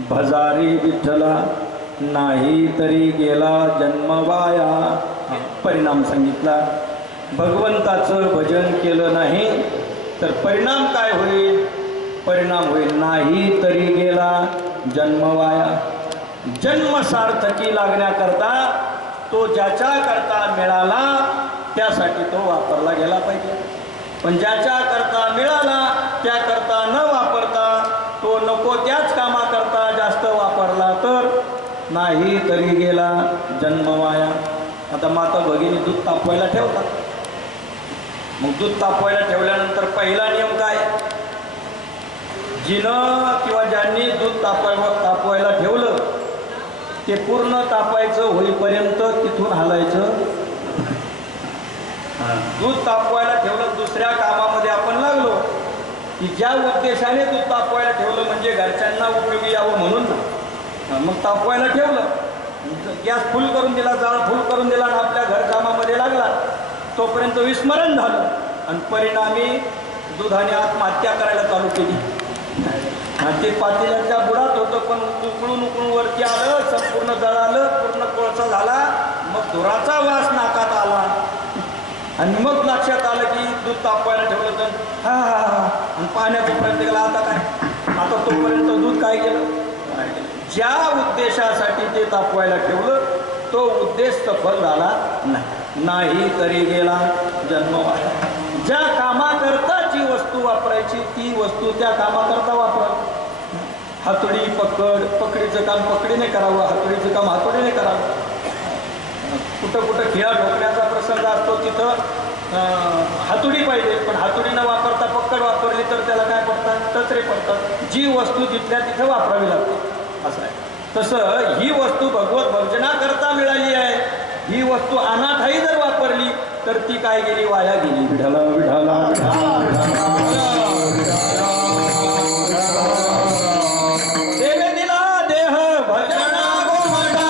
भजारी विठ्ठला नाही तरी गेला जन्म वाया. परिणाम सांगितला. भगवंताचं भजन केलं नाही तर परिणाम काय होईल? परिणाम होईल नाही तरी गेला जन्म वाया. जन्म सार्थकी लागण्याकरता तो ज्याच्या करता मिळाला त्यासाठी तो वापरला गेला पाहिजे. पण ज्याच्या करता मिळाला त्याकरता न वापरता तो नको त्याच कामाकरता जास्त वापरला तर नाही तरी गेला जन्म वाया. आता माता भगिनी दूध तापवायला ठेवतात. मग दूध तापवायला ठेवल्यानंतर पहिला नियम काय? जिनं किंवा ज्यांनी दूध तापवायला ठेवलं ते पूर्ण तापायचं होईपर्यंत तिथून हलायचं. दूध तापवायला ठेवलं दुसऱ्या कामामध्ये आपण लागलो की ज्या उद्देशाने दूध तापवायला ठेवलं म्हणजे घरच्यांना उपयोगी यावं म्हणून मग तापवायला ठेवलं, गॅस फुल करून दिला, जाळ फुल करून दिला आणि आपल्या घरकामामध्ये लागला तोपर्यंत विस्मरण झालं आणि परिणामी दुधाने आत्महत्या करायला चालू केली. आणि ते पातेल्याच्या बुडात होतं पण उकळून उकळून वरती आलं, संपूर्ण जळालं, पूर्ण कोळसा झाला. मग धुराचा वास नाकात आला आणि मग लक्षात आलं की दूध तापवायला ठेवलं तर आणि पाण्याचा प्रयत्न केला. आता काय? आता तोपर्यंत दूध काय केलं? ज्या उद्देशासाठी ते तापवायला ठेवलं तो उद्देश सफल झाला नाही तरी गेला जन्म वाया. ज्या कामाकरता जी वस्तू वापरायची ती वस्तू त्या कामाकरता वापरा. हातोडी पकडीचं काम पकडीने करावं, हातोडीचं काम हातोडीने करावं. कुठं कुठं खिळा ढोकण्याचा प्रसंग असतो तिथं हातोडी पाहिजे, पण हातोडी न वापरता पकड वापरली तर त्याला काय पडतात? टचरे पडतात. जी वस्तू तिथल्या तिथं वापरावी लागते असं आहे. तसं ही वस्तू भगवत भजनाकरता मिळाली आहे. ही वस्तू अनाठाई जर वापरली तर ती काय गेली? वाया गेली. विठाला विठाला देवे दिला देह भजना भजना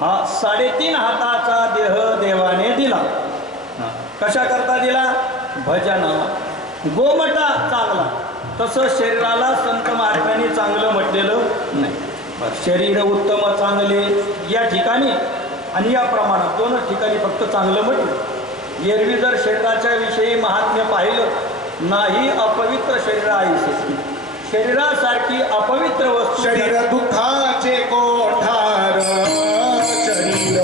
हा 3.5 हाताचा देह देवाने दिला. कशा करता दिला? भजना. गोमटा चांगला, तसं शरीराला संत महात्म्यांनी चांगलं म्हटलेलं नाही. शरीर उत्तम चांगले या ठिकाणी आणि या प्रमाणात दोनच ठिकाणी फक्त चांगलं म्हटलं. एरवी जर शरीराच्या विषयी महात्म्य पाहिलं, नाही अपवित्र शरीर आहे. शरीरासारखी अपवित्र वस्तू शरीर दुःखाचे कोठार, शरीर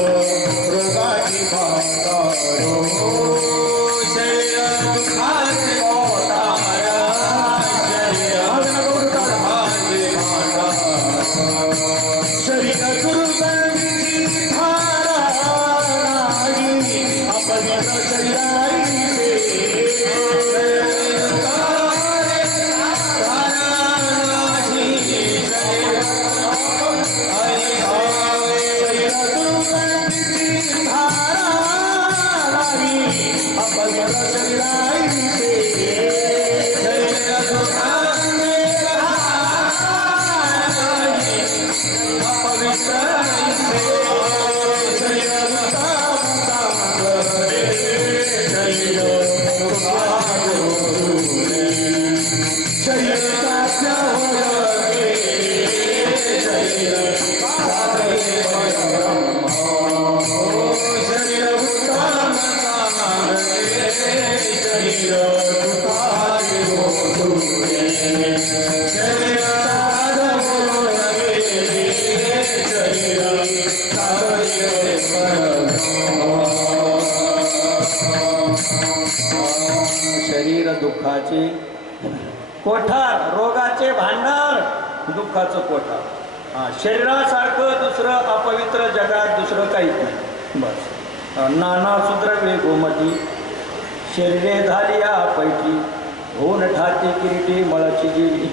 रोगाची भांडार. शरीर दुःखाचे कोठार, शरीर रोगाची भांडार. शरीर दुर्गंधीची धारा नाही, अपवित्र शरीराची शरीर दुःखाचे कोठार, रोगाचे भांडार, दुःखाचं कोठार. शरीरासारखं दुसरं अपवित्र जगात दुसरं काहीच नाही. बस नाना सुद्रव्ये गोमटी, शरीरे झाली या पैठी, होऊन ठाती किरीटी मळची जीवी.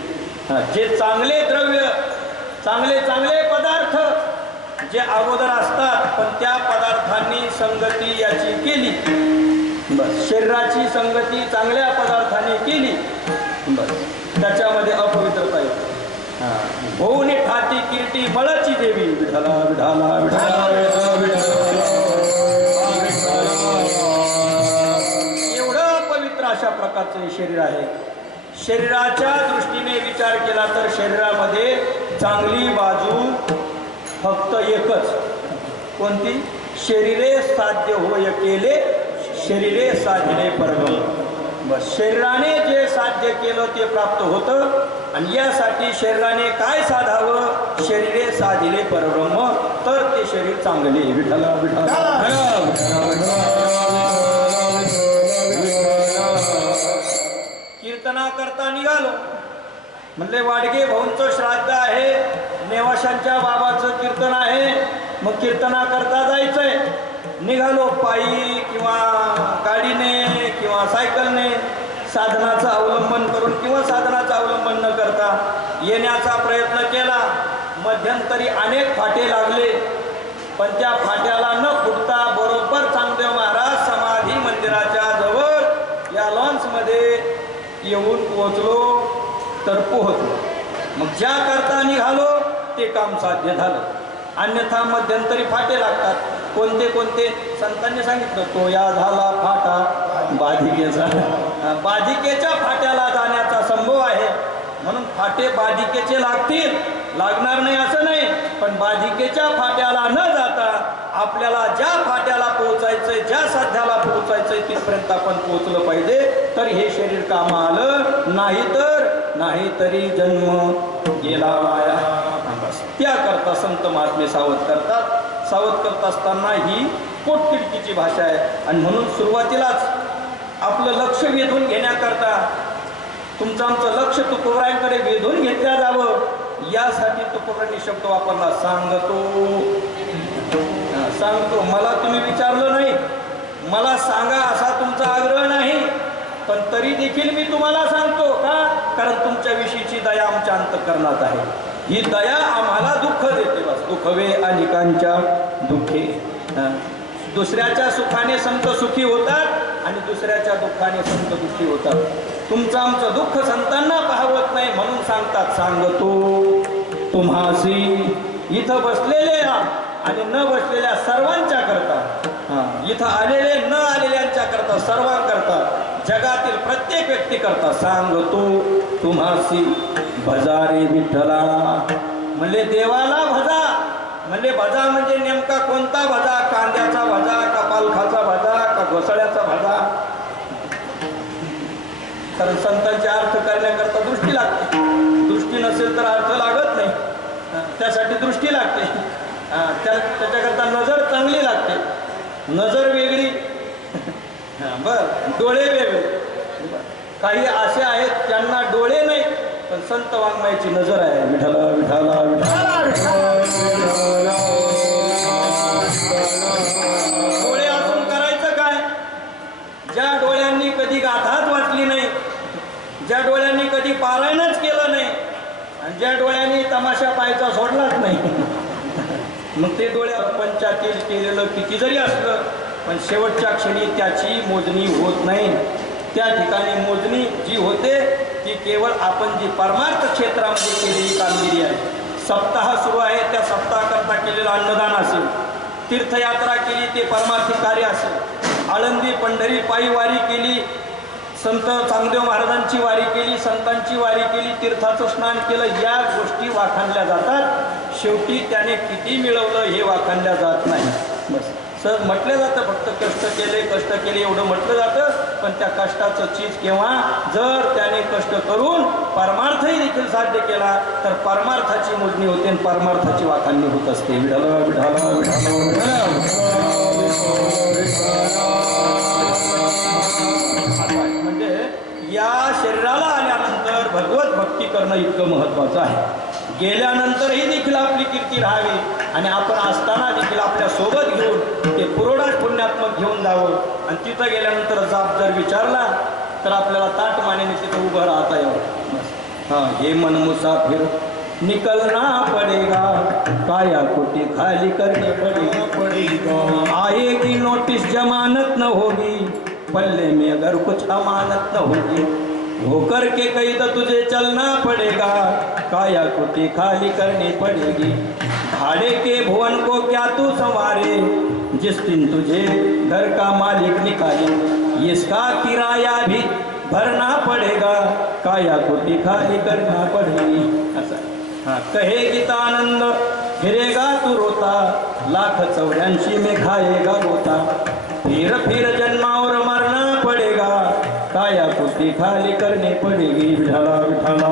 जे चांगले द्रव्य, चांगले चांगले पदार्थ जे अगोदर असतात, पण त्या पदार्थांनी संगती याची केली, बस शरीराची संगती चांगल्या पदार्थाने केली, बस त्याच्यामध्ये अपवित्रता येते. होऊन ठाती किरीटी मळची देवी. विठाला विठाला विठाला एवढं पवित्र अशा प्रकारचे शरीर आहे. शरीराच्या दृष्टीने विचार केला तर शरीरामध्ये चांगली बाजू फक्त एकच. कोणती? शरीरे साध्य होय केले, शरीरे साधिले परब्रह्म. बस शरीराने जे साध्य केलं ते प्राप्त होतं, आणि यासाठी शरीराने काय साधावं? शरीरे साधिले परब्रह्म, तर ते शरीर चांगले. विठ्ठला विठ्ठला. कीर्तना करता निघालो, म्हणले वाडगे भाऊंचं श्राद्ध आहे, नेवाशांच्या बाबाचं कीर्तन आहे, मग कीर्तना करता जायचंय. निघालो पायी किंवा गाडीने किंवा सायकलने, साधनाचं अवलंबन करून किंवा साधनाचं अवलंबन न करता येण्याचा प्रयत्न केला. मध्यंतरी अनेक फाटे लागले, पण त्या फाट्याला न फुटता बरोबर चांगदेव महाराज समाधी मंदिराच्या जवळ या लॉन्समध्ये येऊन पोहोचलो तर पोहोचलो. मग ज्या करता निघालो ते काम साध्य झालं. अन्यथा मध्यंतरी फाटे लागतात. कोणते कोणते? संतांनी सांगितलं, तो या झाला फाटा बाधिकेचा. बाधिकेच्या फाट्याला जाण्याचा संभव आहे, म्हणून फाटे बाधिकेचे लागतील, लागणार नाही असं नाही, पण बाधिकेच्या फाट्याला न जाता आपल्याला ज्या फाट्याला पोहोचायचंय, ज्या साध्याला पोहोचायचंय तिथपर्यंत आपण पोहोचलं पाहिजे, तर हे शरीर कामा आलं. नाही तरी जन्म गेला वाया. त्याकरता संत महात्मे सावध करतात. सावध करत असताना ही पोटतिडकीची भाषा आहे, आणि म्हणून सुरुवातीलाच आपलं लक्ष वेधून घेण्याकरता तुमचं आमचं लक्ष तुकोबरायांकडे वेधून घेतल्या जावं, यासाठी तुकोबरांनी शब्द वापरला. सांगतो. मला तुम्ही विचारलं नाही, मला सांगा असा तुमचा आग्रह नाही, पण तरी देखील मी तुम्हाला सांगतो. का? कारण तुमच्याविषयीची दया आमच्या अंतःकरणात आहे. ही दया आम्हाला दुःख देते. बस दुःखवे अनेकांच्या दुःखे. दुसऱ्याच्या सुखाने संत सुखी होतात आणि दुसऱ्याच्या दुःखाने संत दुःखी होतात. तुमचं आमचं दुःख संतांना पाहवत नाही, म्हणून सांगतात. सांगतो तुम्हासी. इथं बसलेले आणि न बसलेल्या सर्वांच्या करता, इथं आलेले न आलेल्यांच्या करता, सर्वांकरता, जगातील प्रत्येक व्यक्ती करता सांगतो तुम्हासी भजा रे विठ्ठला. म्हणले देवाला भजा. म्हणले भजा म्हणजे नेमका कोणता भजा? कांद्याचा भजा का पालखाचा भजा का घोसाळ्याचा भजा? कारण संतांचे अर्थ करण्याकरता दृष्टी लागते. दृष्टी नसेल तर अर्थ लागत नाही. त्यासाठी दृष्टी लागते. त्याच्याकरता नजर चांगली लागते. नजर वेगळी, बर, डोळे वेगळे. काही असे आहेत त्यांना डोळे नाही पण संत वाङ्मयाची नजर आहे. विठ्ठला विठ्ठला विठ्ठला. डोळे असून करायचं काय? ज्या डोळ्यांनी कधी गाथाच वाचली नाही, ज्या डोळ्यांनी कधी पारायणच केलं नाही आणि ज्या डोळ्यांनी तमाशा पाहायचा सोडलाच नाही, मग ते डोळ्या पंचातील केलेलं किती जरी असलं पण शेवटच्या क्षणी त्याची मोजणी होत नाही. त्या ठिकाणी मोजणी जी होते ती केवळ आपण जी परमार्थ क्षेत्रामध्ये केलेली कामगिरी आहे. सप्ताह सुरू आहे, त्या सप्ताहाकरता केलेलं अन्नदान असेल, तीर्थयात्रा केली ते परमार्थिक कार्य असेल, आळंदी पंढरी पायी वारी केली, संत चांगदेव महाराजांची वारी केली, संतांची वारी केली, तीर्थाचं स्नान केलं, या गोष्टी वाखाणल्या जातात. शेवटी त्याने किती मिळवलं हे वाखाणल्या जात नाही. बस सहज म्हटलं जातं, फक्त कष्ट केले एवढं म्हटलं जातं. पण त्या कष्टाचं चीज केव्हा, जर त्याने कष्ट करून परमार्थही देखील साध्य केला तर परमार्थाची मोजणी होते आणि परमार्थाची वाखाणणी होत असते. विठ्ठला विठ्ठला विठ्ठला. म्हणजे या शरीराला आल्यानंतर भगवत भक्ती करणं इतकं महत्वाचं आहे. गेल्यानंतरही देखील आपली कीर्ती राहावी आणि आपण असताना देखील आपल्या सोबत घेऊन ते पुरोडाच पुण्यात्मक घेऊन जावं. आणि तिथं गेल्यानंतर जाप जर विचारला तर आपल्याला ताट मानेने तिथं उभं राहता यावं. हे मन मुसाफिर निकलना पडेगा, काया कोटी खाली करने पड़ेगा. आएगी नोटिस जमानत न होगी, पल्ले में अगर कुछ अमानत न होगी, होकर के कैद तुझे चलना पड़ेगा, काया कोटी खाली करनी पड़ेगी. भाड़े के भुवन को क्या तू संवारे, जिस दिन तुझे घर का मालिक निकाले, इसका किराया भी भरना पड़ेगा, काया कोटी खाली करना पड़ेगी. असं कहे गीतानंद फिरेगा तू रोता, 184 में खाएगा गोता. फिर फिर जन्मा और मरना पड़ेगा, काया कुस्ती खाली करनी पड़ेगी. विठ्ठला विठ्ठला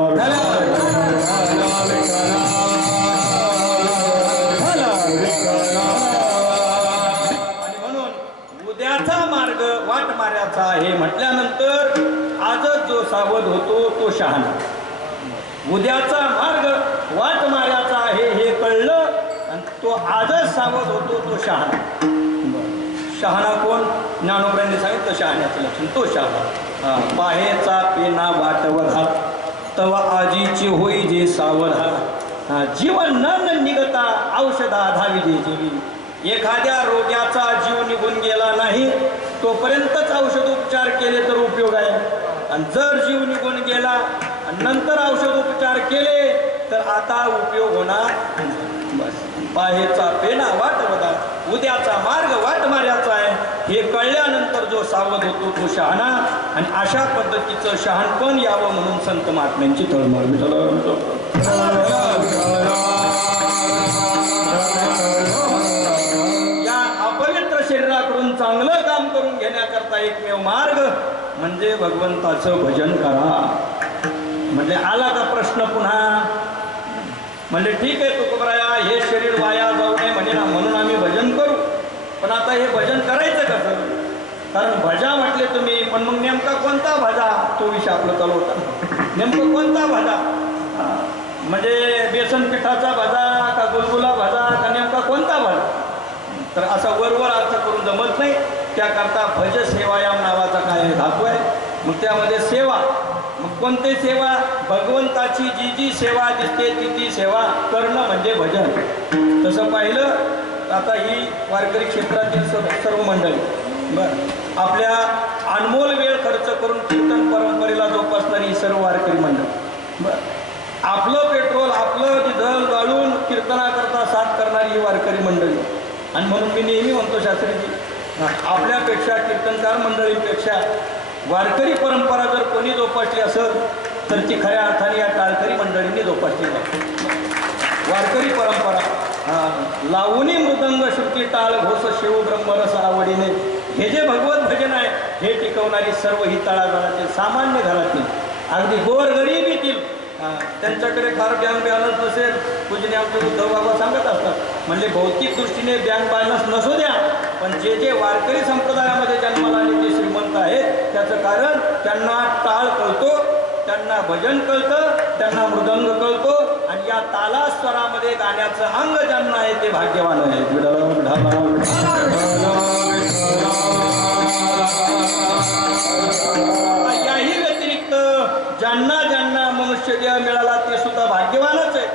आणि म्हणून उद्याचा मार्ग वाट मार्याचा आहे म्हटल्यानंतर आजच जो सावध होतो तो शहाणा. उद्याचा मार्ग वाट मार्याचा आहे हे कळलं आणि तो आजच सावध होतो तो शहाणा. शहाणा कोण? ज्ञानोबरांनी सांगितलं शहाण्याचं लक्षण तो शहाणा. पाहेचा पेना वाटवधा, तव आजीची होई जे सावधा. जीवन न निघता औषधा धावी जे जीवी. एखाद्या रोग्याचा जीव निघून गेला नाही तोपर्यंतच औषधोपचार केले तर उपयोग आहे. आणि जर जीव निघून गेला आणि नंतर औषधोपचार केले तर आता उपयोग होणार. बस पाहेचा पेना वाटवधा, उद्याचा मार्ग वाट मार्याचा आहे हे कळल्यानंतर जो सावध होतो तो शहाणा. आणि अशा पद्धतीचं शहाणपण यावं म्हणून संत महात्म्यांची तळमळ. या अपवित्र शरीराकडून चांगलं काम करून घेण्याकरता एकमेव मार्ग म्हणजे भगवंताचं भजन करा. म्हणजे आला का प्रश्न पुन्हा? म्हणजे ठीक आहे तुकोबराया, हे शरीर वाया जाऊ नये म्हणजे ना म्हणून आम्ही भजन करू. पण आता हे भजन करायचं कसं? कारण भजा म्हटले तुम्ही, पण मग नेमका कोणता भजा? तो विषय आपलं चालवता. नेमकं कोणता भजा? म्हणजे बेसन पिठाचा भजा का गुलगुला भजा का नेमका कोणता भजा? तर असा वरवर अर्थ करून जमत नाही. त्याकरता भज सेवायाम नावाचा काय धातू आहे. मग त्यामध्ये सेवा, मग कोणती सेवा? भगवंताची जी जी सेवा दिसते ती ती सेवा करणं म्हणजे भजन. तसं पाहिलं आता ही वारकरी क्षेत्रातील सर्व मंडळी आपल्या अनमोल वेळ खर्च करून कीर्तन परंपरेला जोपासणारी ही सर्व वारकरी मंडळी, आपलं पेट्रोल आपलं डिझेल गाळून कीर्तनाकरता साथ करणारी ही वारकरी मंडळी, आणि म्हणून मी नेहमी म्हणतो शास्त्रीजी, आपल्यापेक्षा कीर्तनकार मंडळींपेक्षा वारकरी परंपरा जर कोणी जोपासली असेल तर ती खऱ्या अर्थाने या टाळकरी मंडळींनी जोपासली आहे. वारकरी परंपरा लावणी मृदंग श्रुती टाळ घोष शिव ब्रह्मरस आवडीने, हे जे भगवत भजन आहे हे टिकवणारी सर्व ही तळागाळातील सामान्य घरातील अगदी गोरगरीबीतील त्यांच्याकडे फार बँक बॅलन्स नसेल. पूजने आमचे उद्धव बाबा सांगत असतात, म्हणजे भौतिक दृष्टीने बँक बॅलन्स नसू द्या, पण जे जे वारकरी संप्रदायामध्ये जन्माला आले ते श्रीमंत आहेत, त्याचं कारण त्यांना टाळ कळतो, त्यांना भजन कळतं, त्यांना मृदंग कळतो, आणि या ताला स्वरामध्ये गाण्याचं अंग ज्यांना आहे ते भाग्यवान आहे. याही व्यतिरिक्त ज्यांना ज्यांना मनुष्य देह मिळाला ते सुद्धा भाग्यवानच आहे.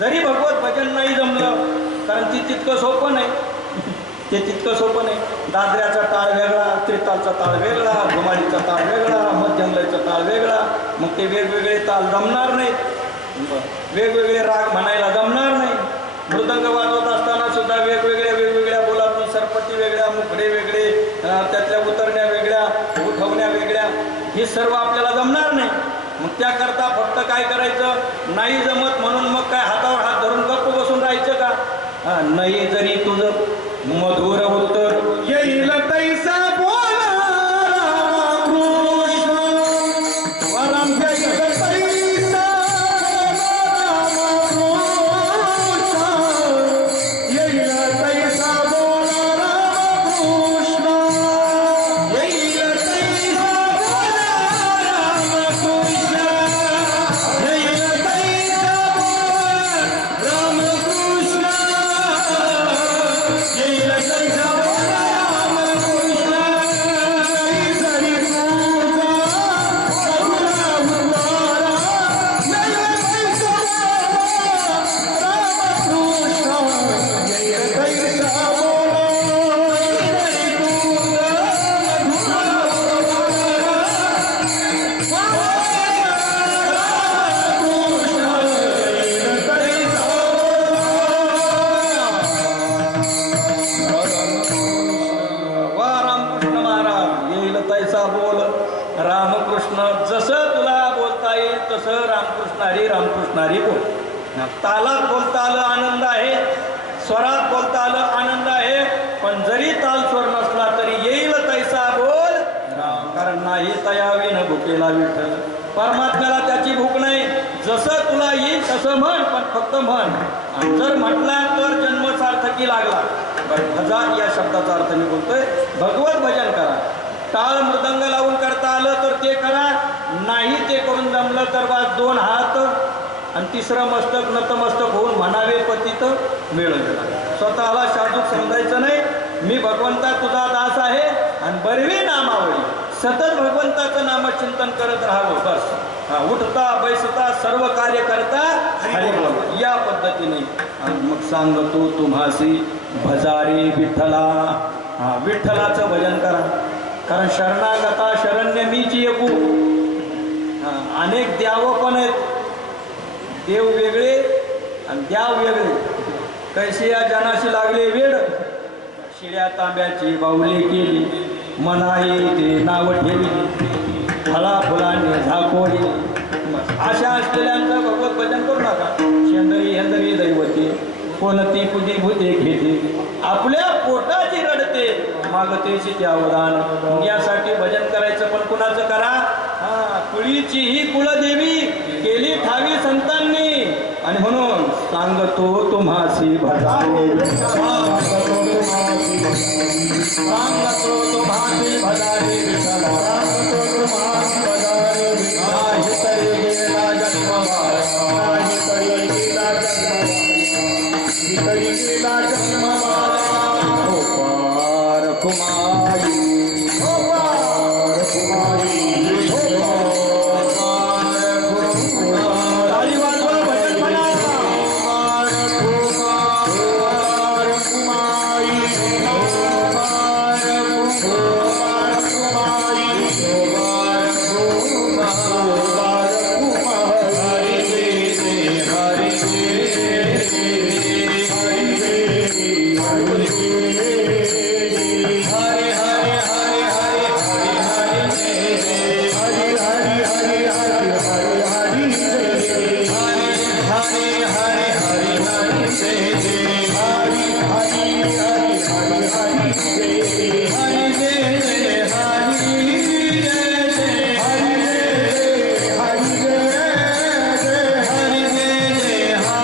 जरी भगवत भजन नाही जमलं, कारण ती तितकं सोपं नाही, ते तितकं सोपं नाही. दादऱ्याचा टाळ वेगळा, त्रितालचा ताळ वेगळा, घुमाडीचा ताळ वेगळा, मध्यमलयचा ताळ वेगळा, मग ते वेगवेगळे ताल जमणार नाहीत, वेगवेगळे राग म्हणायला जमणार नाही. मृदंग वाजवत असताना सुद्धा वेगवेगळ्या बोलातून सरपटी वेगळ्या, मुखडे वेगळे, त्यातल्या उतरण्या वेगळ्या, उठवण्या वेगळ्या, हे सर्व आपल्याला जमणार नाही. मग त्याकरता फक्त काय करायचं, नाही जमत म्हणून मग काय हातावर हात धरून गप्प बसून राहायचं का? नाही जरी तुझं मधुर उत्तर येईल तैसा बोला रामकृष्णारी बोल. तालात बोलता आलं आनंद आहे, स्वरात बोलता आलं आनंद आहे, पण जरी ताल स्वर नसला तरी येईल तैसा बोल राम. कारण नाही तयावी न भुकेला विठ्ठल, परमात्म्याला त्याची भूक नाही. जसं तुला येईल तसं म्हण, पण फक्त म्हण. आणि जर म्हटला तर जन्म सार्थकी लागला. बरं, हजार या शब्दाचा अर्थ मी बोलतोय. भगवत भजन करा, टाळ मृदंग लावून करता आलं तर ते करा, नाही ते करून जमलं तर बा दोन हात आणि तिसरं मस्तक नतमस्तक होऊन म्हणावे पतित वेळ गेला. स्वतःला साधूक समजायचं नाही. मी भगवंता तुझा दास आहे आणि बरवी नामावळी, सतत भगवंताचं नामचिंतन करत राहावं बस. उठता बैसता सर्व कार्य करता हरिबोल या पद्धतीने. मग सांगतो तुम्हासी भजारे विठ्ठला. विठ्ठलाचं भजन करा, कारण शरणागता शरण्य मीच एकू. अनेक द्यावं पण आहेत, देव वेगळे आणि द्याव वेगळे. कैसे या जनाशी लागले वेड, शिड्या तांब्याची बाहुली केली, मनाई ते नाव ठेवली, फळा फुलांनी झाकोळी. अशा असलेल्यांचं भगवत भजन करू नका. शेंदरी हेंदरी दैवते, कोणती पुजी भूते घेते, आपल्या पोटाची रडते, मागतेची ते अवदान. यासाठी भजन करायचं, पण कुणाचं करा? कुळीची ही कुलदेवी केली ठावी संतांनी. आणि म्हणून सांगतो तुम्हासी भजारे, सांगतो तुम्हासी भजारे विठ्ठला, सांगतो तुम्हासी भजारे विठ्ठला. नाही तरी गेला जन्म वाया, नाही तरी गेला जन्म वाया, तरी गेला जन्म वाया. पार कुमारी, पार कुमारी, Oh जय जय हरी हरी हरी हरी हरी जय जय हरी जय जय हरी जय जय हरी जय हरी जय हरी जय जय हरी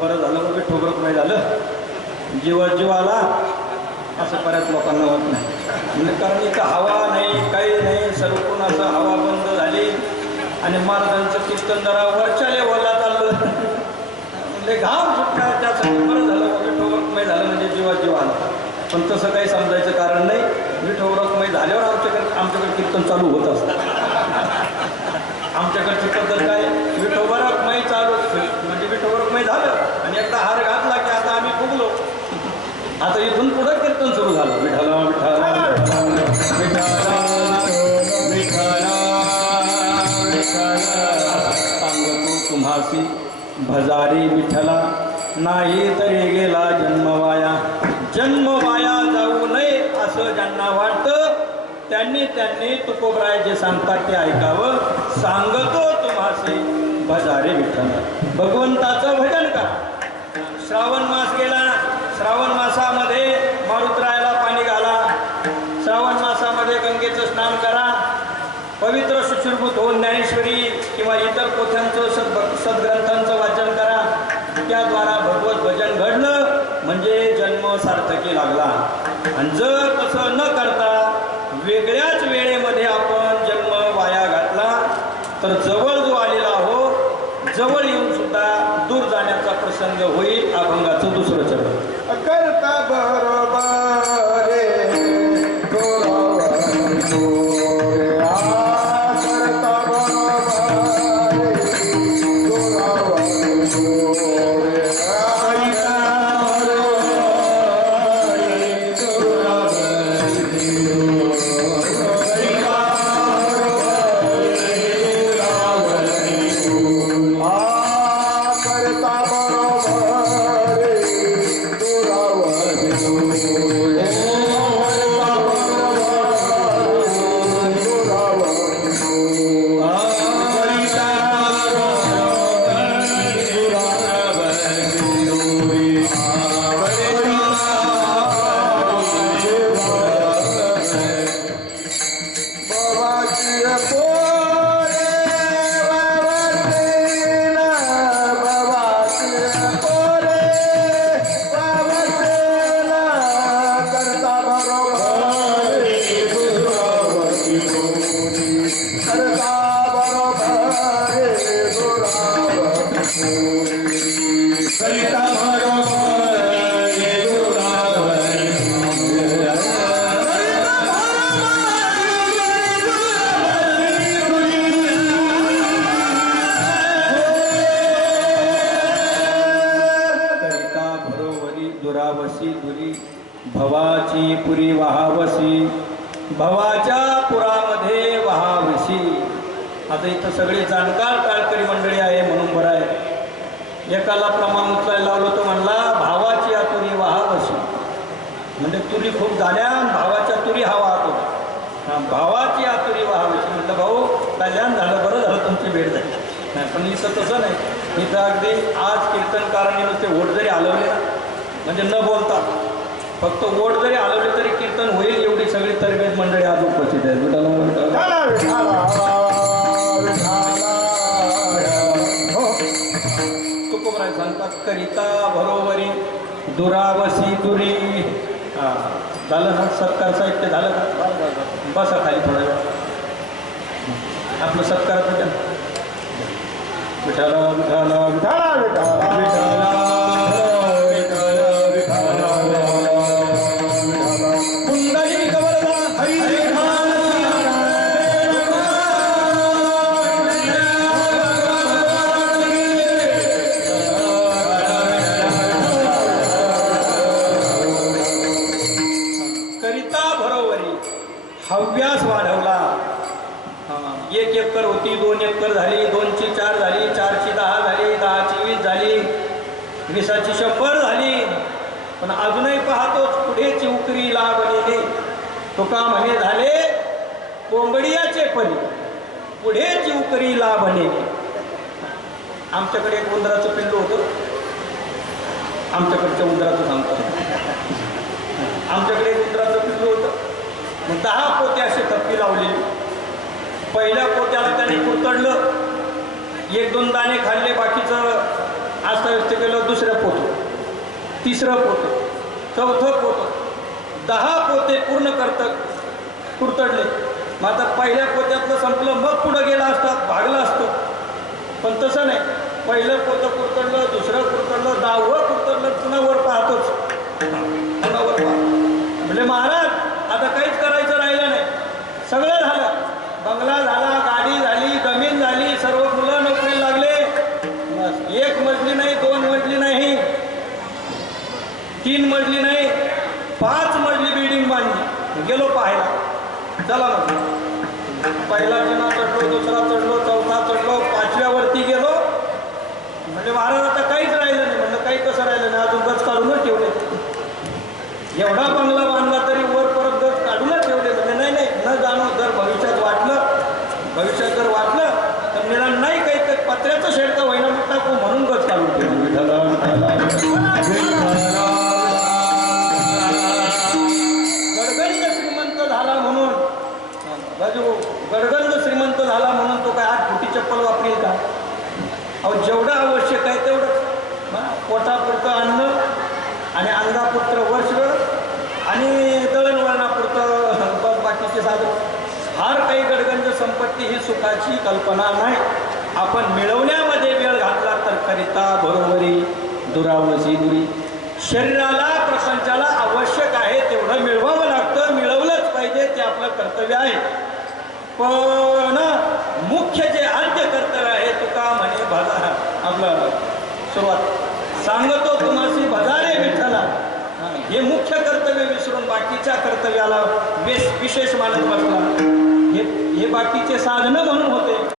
बरं झालं म्हणजे ठोकरत नाही झालं जीवाला असं बऱ्याच लोकांना होत नाही कारण इथं हवा नाही काही नाही सरकून असं हवा बंद झाली आणि महाराजांचं कीर्तन जरा वरच्या लेवलला चाललं म्हणजे घाम सुटला त्यासाठी बरं झालं म्हणजे ठोकरमय झालं म्हणजे जीवाला पण तसं काही समजायचं कारण नाही विठोरकमय झाल्यावर आमच्याकडे कीर्तन चालू होत असतं आमच्याकडची पद्धत काय विठोबरकमय चालू म्हणजे विठोबरकमय झालं आणि एकदा हार घातला की आता आम्ही फुगलो आता इथून पुढं कीर्तन सुरू झालं विठाला विठाला सांगतो तुम्हासी भजारी विठ्ठला नाही तरी गेला जन्म वाया जाऊ नये असं ज्यांना वाटतं त्यांनी तुकोबराय जे सांगतात ते ऐकावं सांगतो तुम्हासी भजारी विठ्ठला भगवंताचं भजन करा श्रावण मास गेला श्रावण मासामध्ये मारुतरायाला पाणी घाला श्रावण मासामध्ये गंगेचं स्नान करा पवित्र शुचिर्भूत होऊन ज्ञानेश्वरी किंवा इतर पोथ्यांचं सद्ग्रंथांचं वाचन करा त्याद्वारा भगवत भजन घडलं म्हणजे जन्म सार्थकी लागला आणि जर तसं न करता वेगळ्याच वेळेमध्ये आपण जन्म वाया घातला तर जवळ जो आलेला हो जवळ येऊन सुद्धा दूर जाण्याचा प्रसंग होईल अभंगाचं दुसरं चरण करता बरोबर भवाची पुरी वाहावसी भवाच्या पुरामध्ये वाहावसी आता इथं सगळे जाणकार टाळकरी मंडळी आहे म्हणून बरं आहे एकाला प्रमाण उचलायला लावलं तो म्हणला भावाची तुरी खूप झाल्या आणि भावाच्या तुरी हा वाहत होता. भावाची आतुरी व्हावीची म्हटलं भाऊ कल्याण झालं, बरं झालं तुमची भेट झाली. नाही पण इथं तसं नाही. इथं अगदी आज कीर्तनकारांनी नुसते ओढ जरी हलवले ना, म्हणजे न बोलता फक्त ओढ जरी हलवले तरी कीर्तन होईल एवढी सगळी तरबेज मंडळी आज उपस्थित आहे. तुकोबराय सांगतात करिता बरोबरी दुरावसी दुरी. हा झालं ना सत्कार साहित्य झालं का? बसा खाली थोडा वेळ. आपलं सत्कार विठाला विठाला विठाला विठाला विठाला पुंडलिक वरदा हरी करिता बरोबरी हव्यास वाढवला. 1 एकर होती 2 एकर झाली, 2ची 4 झाली, 4ची 10 झाली, 10ची 20 झाली, 20ची 100 झाली. पण अजूनही पाहतोच पुढे चिवकरीला बनिले. तुका म्हणे झाले कोंबडियाचे परी पुढे चिवकरीला बनिले. आमच्याकडे एक उंदराचं पिल्लू होतं. आमच्याकडच्या उंदराचं सांगतो. आमच्याकडे एक उंदराचं पिल्लू होतं. मग 10 पोते असे थप्पी लावलेली. पहिल्या पोत्याला त्याने कुरतडलं, 1-2 दाणे खाल्ले, बाकीचं अस्ताव्यस्त केलं. दुसऱ्या पोतं, तिसरं पोतं, चौथं पोतं, 10 पोते पूर्ण कुरतडले. मग आता पहिल्या पोत्यातलं संपलं, मग पुढं गेला असता, भागलं असतं. पण तसं नाही. पहिलं पोतं कुरतडलं, दुसरं कुरतडलं, 10वं कुरतडलं, पुन्हा वर पाहतोच. पुन्हा वर पाहतो. म्हणजे महाराज आता काहीच करायचं राहिलं नाही. सगळं झालं. बंगला झाला, गाडी झाली, जमीन झाली, सर्व मुलं नोकरी लागले. बस 1 मजली नाही, 2 मजली नाही, 3 मजली नाही, 5 मजली बिल्डिंग बांधली. गेलो पाहायला. चला मग पहिला जिना चढलो, दुसरा चढलो, चौथा चढलो, 5व्यावरती गेलो. म्हणजे महाराज आता काहीच राहिलं नाही. म्हणलं काही कसं राहिलं नाही, अजून गज काढूनच ठेवले. एवढा बंगला बांधला तरी वर परत गज काढूनच ठेवले. म्हणजे नाही नाही न जाणं, जर भविष्यात जर वाटलं तर निदान नाही काही तर पत्र्याचं शेडचं होईना मग टाकू म्हणून गज काढून ठेवलं. गडगंज श्रीमंत झाला म्हणून गडगंज श्रीमंत झाला म्हणून तो काय 8 फुटी चप्पल वापरेल का? अहो जेवढं आवश्यक आहे तेवढं पोटापुरतं अन्न आणि अंगापुरतं वस्त्र आणि दळणवळणापुरतं बस बाकीचे साधन. फार काही गडगंज संपत्ती ही सुखाची कल्पना नाही. आपण मिळवण्यामध्ये वेळ घातला तर करिता बरोबरी दुरावसी दुरी. शरीराला प्रपंचाला आवश्यक आहे तेवढं मिळवावं लागतं, मिळवलंच पाहिजे, ते आपलं कर्तव्य आहे. पण मुख्य जे आद्य कर्तव्य आहे तुका म्हणे भजा आपलं सुरुवात सांगतो तुम्हासी भजारे विठ्ठला. हे मुख्य कर्तव्य विसरून बाकीच्या कर्तव्याला विशेष मानत बसला. हे बाकीचे साधनं म्हणून होते.